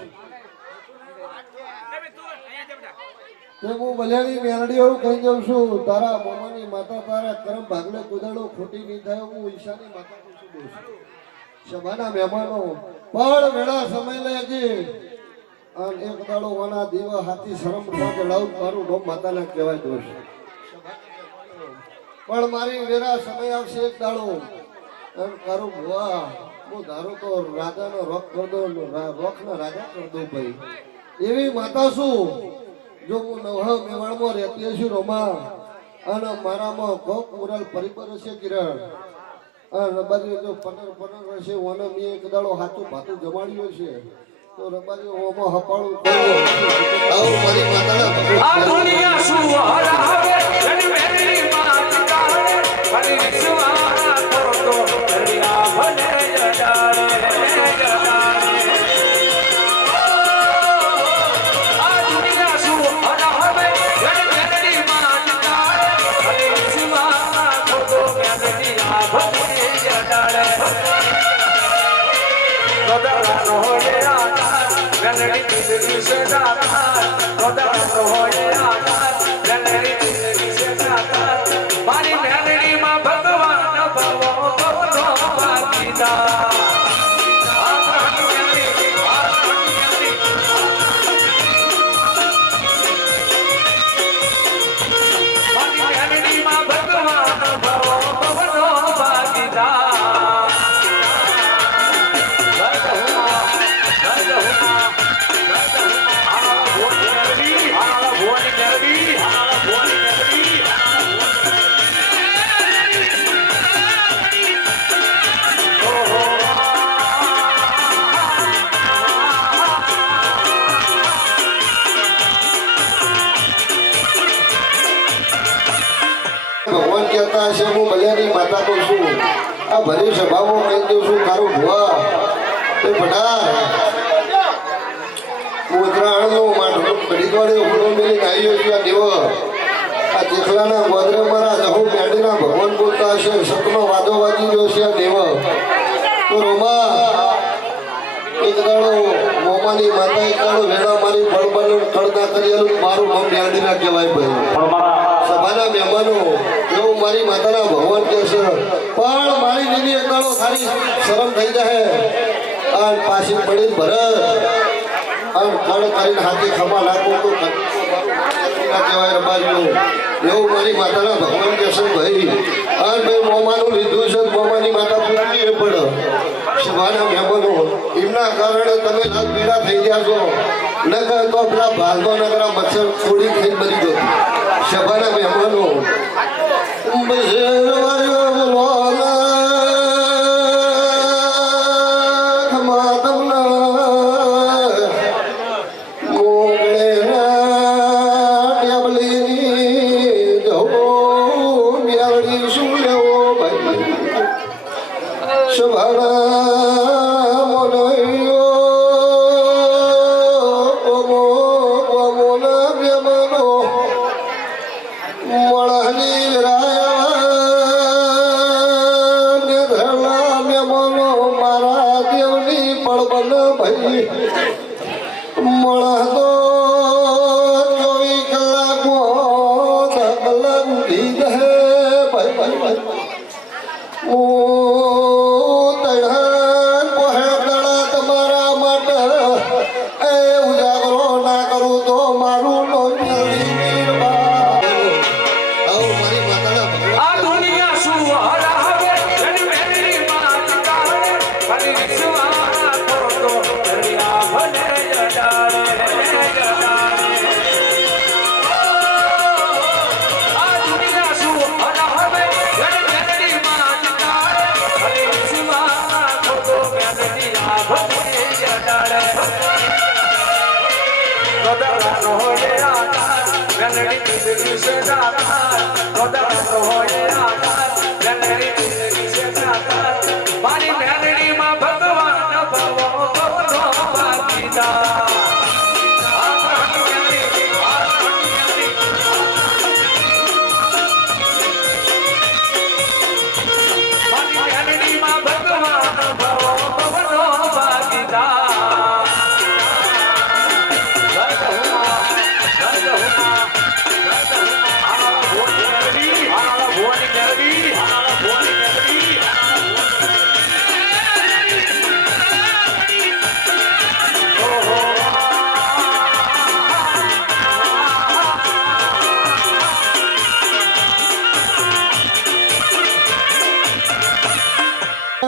તે હું બલ્યાની મેલડી એવું કહી દઉં છું તારા મોમાની માતા તારા કરમ ભાગલે કુદાડો ખોટી નહીં થાય હું ઈશાની માતા પૂછું દઉં સભાના મહેમાનો પણ વેળા સમય લેજે અને એક દાડો વાના દીવા હાથી શરમ ના જડાવું મારું નામ માતાના કહેવાય દોષ પણ મારી વેરા સમય આવશે એક દાડો એમ કરું ભુવા હું ધારું તો રાજાનો રોક કરી દઉં રોકના રાજા કરી દઉં ભાઈ એવી માતા છું જો હું નવહ મેવાડમાં રહેતી છું રોમા અને મારામાં કોક મુરલ પરિબર છે કિરણ અને રબાજી જો 15 વર્ષે ઓને મેં એક દાડો હાથું ભાતું જમાડ્યું છે તો રબાજી ઓમાં હપાળું આવું મારી માતાના આ દુનિયા શું હરાવે જનમેરી માતા ભલે વિશ્વા કરો તો દરિયા ભલે જડારે આ દુનિયા શું હરાવે જનમેરી માતા ભલે વિશ્વા કરો તો દરિયા ભલે જડારે કદરાનો હોયે આકાર ગણડી દિલની સદાકાર કદરાનો હોયે આકાર ગણડી દિલની સદાકાર મારી મેલડીમાં ભગવાન કહેતા હશે હું બલિયાની માતા કહું છું આ ભરી સભામાં કહી દઉં છું તારું ભુવા તે ભડા હું ઉત્તરાયણનું માટલું ઘડી દોડે ઉભરો મેલી આવ્યો છું આ દેવ આ ચીખલાના ગોદરે મારા જહુ મેડીના ભગવાન બોલતા હશે સપનો વાદો વાજી રહ્યો છે આ દેવ તો રોમા એક દાડો મોમાની માતા એક દાડો વેળા મારી ફળબલ કળના કરી મારું નામ મેડીના કહેવાય ભાઈ સભાના મહેમાનો એવું મારી માતાના ભગવાન કહે છે પણ મારી દીદી એક દાડો સારી શરમ થઈ જાય અને પાછી પડી ભરત અને કળ કરીને હાથે ખમા લાગવું તો કહેવાય રબાજનું એવું મારી માતાના ભગવાન કહેશે ભાઈ અને ભાઈ મોમાનું લીધું છે મોમાની માતા પૂરી એ પડે સભાના મહેમાનો એમના કારણે તમે લાગ પીડા થઈ ગયા છો ન તો પેલા ભાલનો નગરા મચ્છર થોડી થઈ બની ગયો સભાના મહેમાનો મારી મેલડીમાં ભગવાન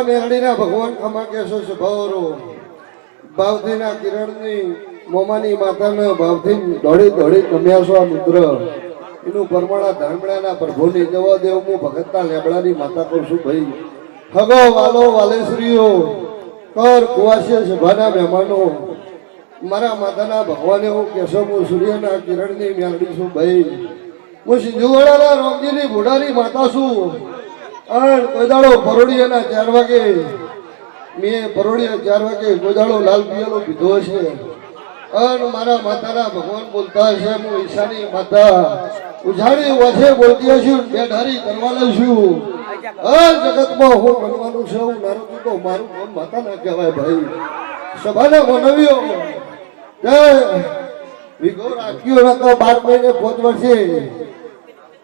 મેરડીના ભગવાન ખમા કેશો સ્વભાવરો ભાવથીના કિરણની મોમાની માતાના ભાવથી દોડી દોડી ગમ્યા છો આ મિત્ર એનું પરમાણા ધામડાના પ્રભુની જવા દેવ હું ભગતના લેબડાની માતા કહું છું ભાઈ હગો વાલો વાલેશ્રીઓ કર કુવાસીય સભાના મહેમાનો મારા માતાના ભગવાને હું કેશો હું સૂર્યના કિરણની મેરડી છું ભાઈ હું સિંધુવાડાના રોમજીની બુઢાની માતા છું અને કોદાળો પરોડિયાના 4 વાગે મેં પરોડિયા 4 વાગે કોદાળો લાલ પિયાલો પીધો છે અને મારા માતાના ભગવાન બોલતા હશે હું ઈશાની માતા ઉજાડી વચ્ચે બોલતી હશું બે ધારી કરવા લઉં છું આ જગતમાં હું બનવાનું છે હું નારું તો મારું નામ માતા ના કહેવાય ભાઈ સભાના મનવીઓ જય વિગો રાખ્યો ના તો 12 મહિને 5 વર્ષે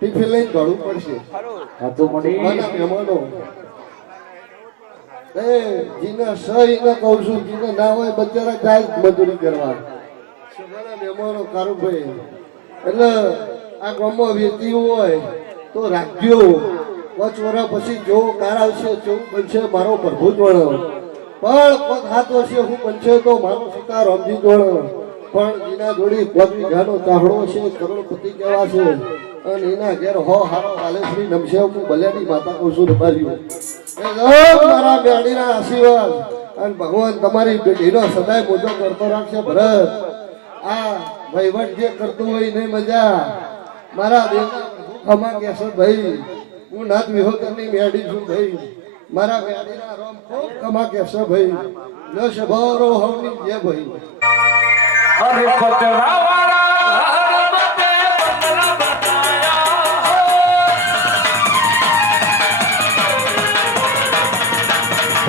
ટિફિન લઈને દોડવું પડશે મહેમાનો જીને સહી ન કહું છું જીને ના હોય બચારા જાય મજૂરી કરવા મહેમાનો કારુભાઈ એટલે આ ગામમાં વેચી હોય તો રાખજો 5 વર્ષ પછી જો કાર આવશે જેવું બનશે મારો પ્રભુ જોડો પણ 7 વર્ષે હું બનશે તો મારો સીતા રામજી જોડો પણ એના જોડી 5 વીઘાનો ચાહડો છે કરોડપતિ કેવા છે અને એના ઘેર હો હારો વાલેશ્રી નમશે હું બલ્યાની માતા કહું છું રબાર્યું મારા બેડીના આશીર્વાદ અને ભગવાન તમારી પેઢીનો સદાય મોજો કરતો રાખશે ભરત આ વહીવટ જે કરતું હોય નહીં મજા મારા દેવના ખમા કહેશે ભાઈ હું નાથ વિહોતરની મેડી છું ભાઈ મારા મેડીના રોમ ખૂબ કમા કે છે ભાઈ ન શભારો હવની જે ભાઈ અરે પતરાવાળા હરમતે પતરા બનાયા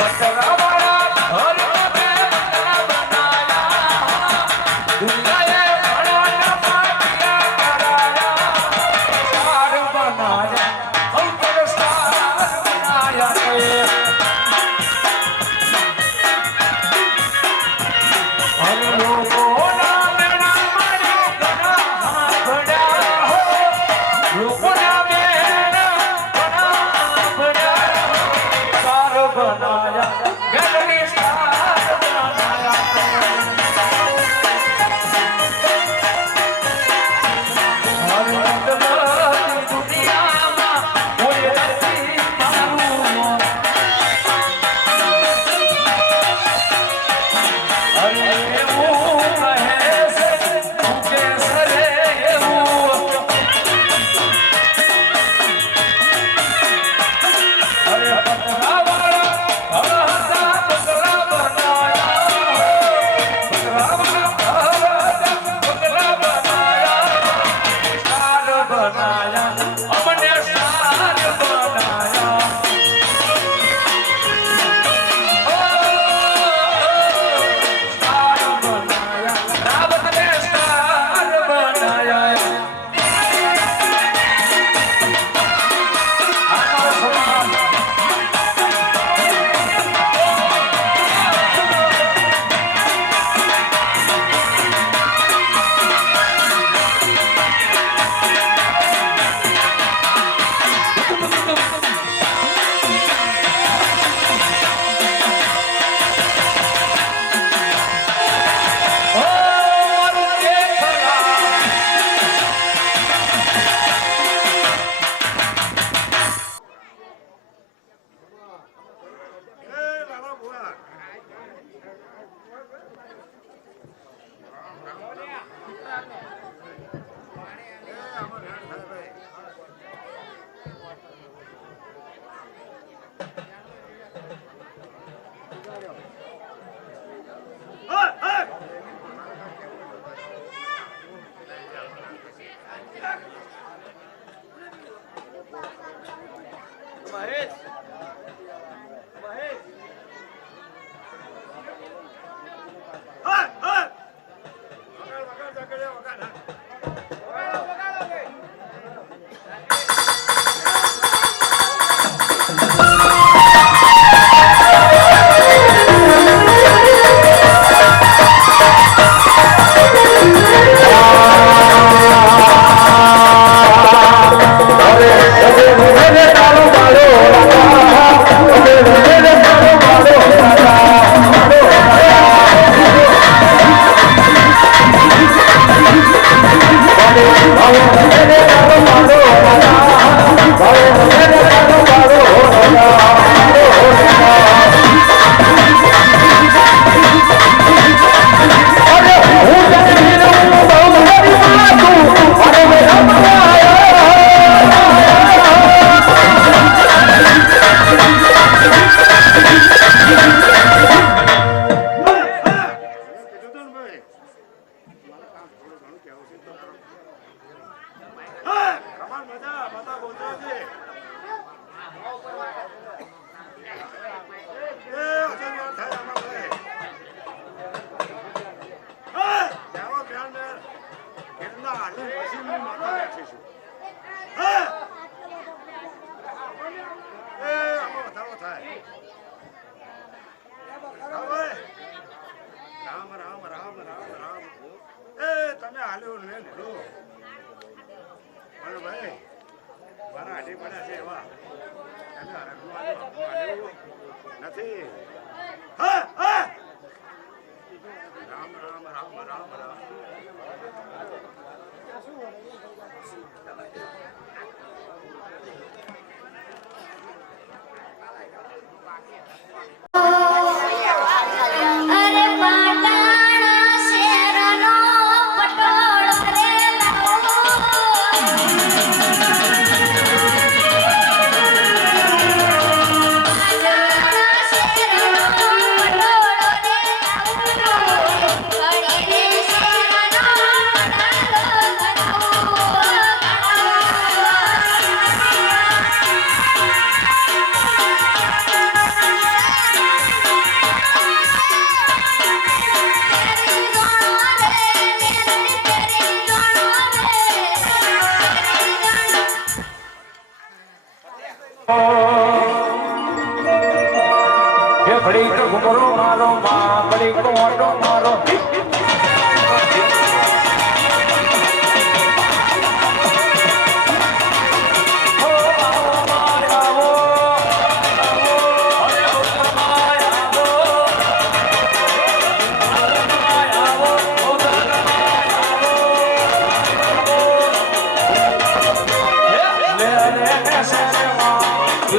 પતરાવાળા હરમતે પતરા બનાયા દુનિયાએ ઘણા પાટિયા કરાયા સ્ટાર બનાયા અંતર સ્ટાર બનાયા હર લોકો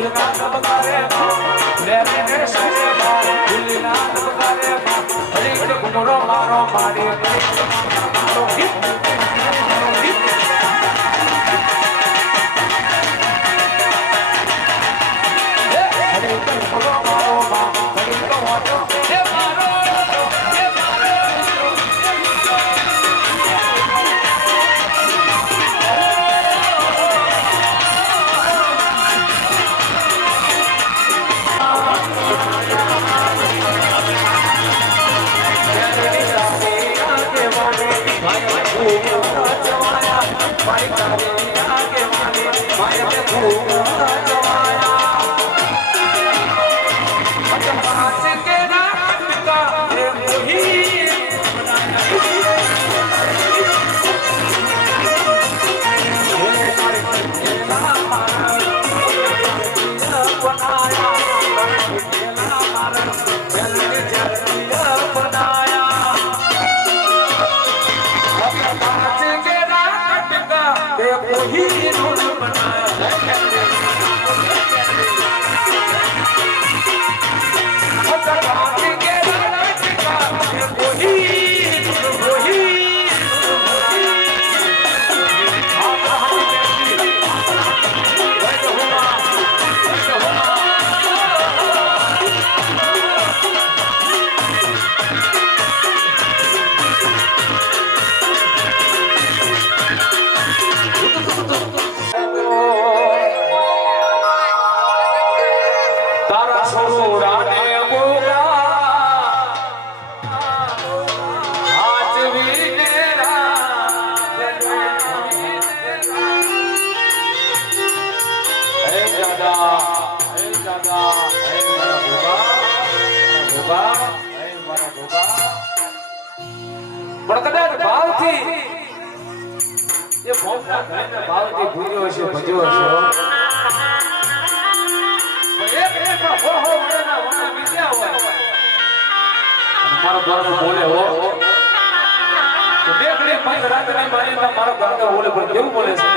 ભૂલના નમકારે માં લેરે ને સરે માં ભૂલના નમકારે માં હરી ઘુમરો મારો મારી મારો હિત પણ કદાચ ભાવથી એ મોટા ઘરના ભાવથી ભૂલ્યો હશે ભજ્યો હશે એક એક હો હો વરના વના વિદ્યા હોય મારો ઘરનો બોલે હો તો દેખડી પાંચ રાત્રે મારી મારો ઘરનો બોલે પણ કેવું બોલે છે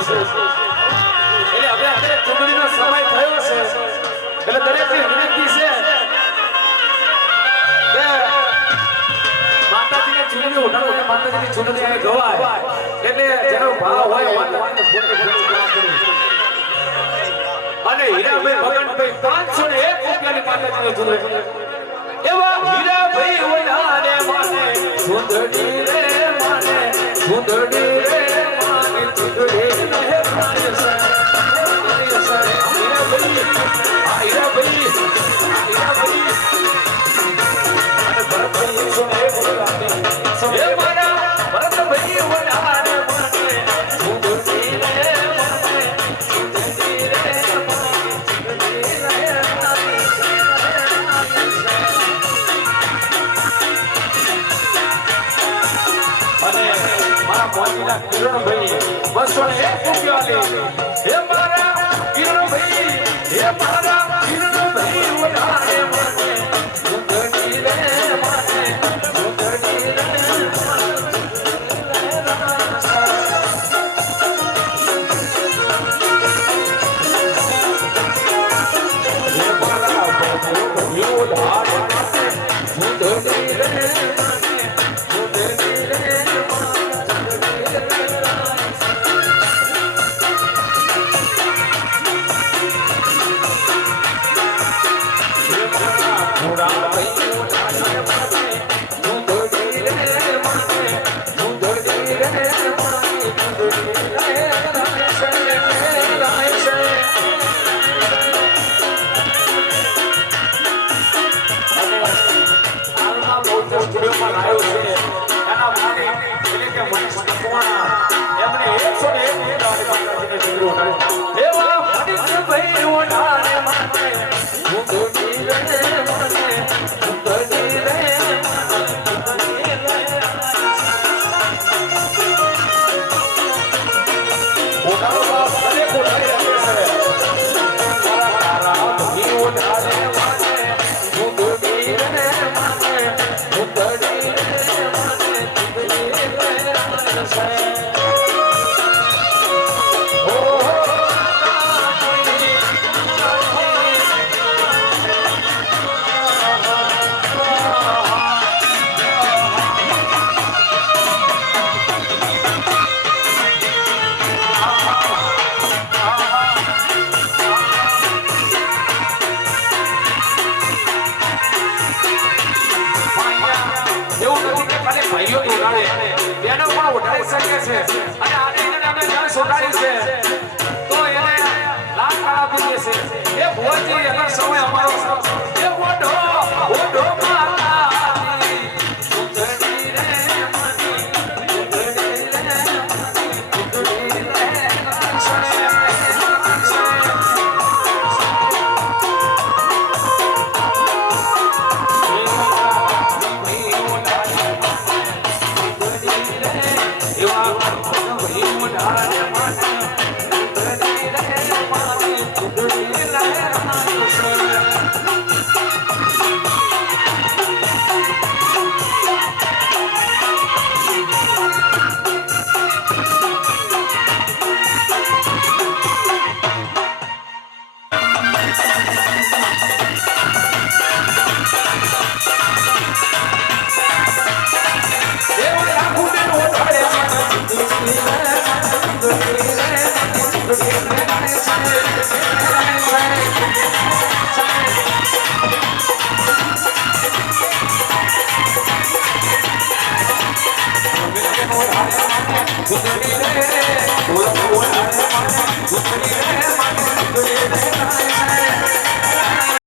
છે એટલે હવે ચૂંટણીનો સમય થયો છે એટલે દરેકને વિનંતી છે કે માતાજીને ચૂંટણી ઉઠાડો કે માતાજીની ચૂંટણી અહીં ગવાય એટલે જેનો ભાવ હોય માતાજીને પોતે ખર્ચ કરે અને હીરાભાઈ ભગનભાઈ 501 રૂપિયાની માતાજીને ચૂંટણી એવા હીરાભાઈ ઓલાને માને ચૂંટણી રે માને ચૂંટણી રે માને ચૂંટણી રે માને કિરણભાઈ 201 રૂપિયા હે મારા કિરણભાઈ હે મારા કિરણભાઈ વધારે મને સુંદરી રે મને સુંદરી રે સુંદરી રે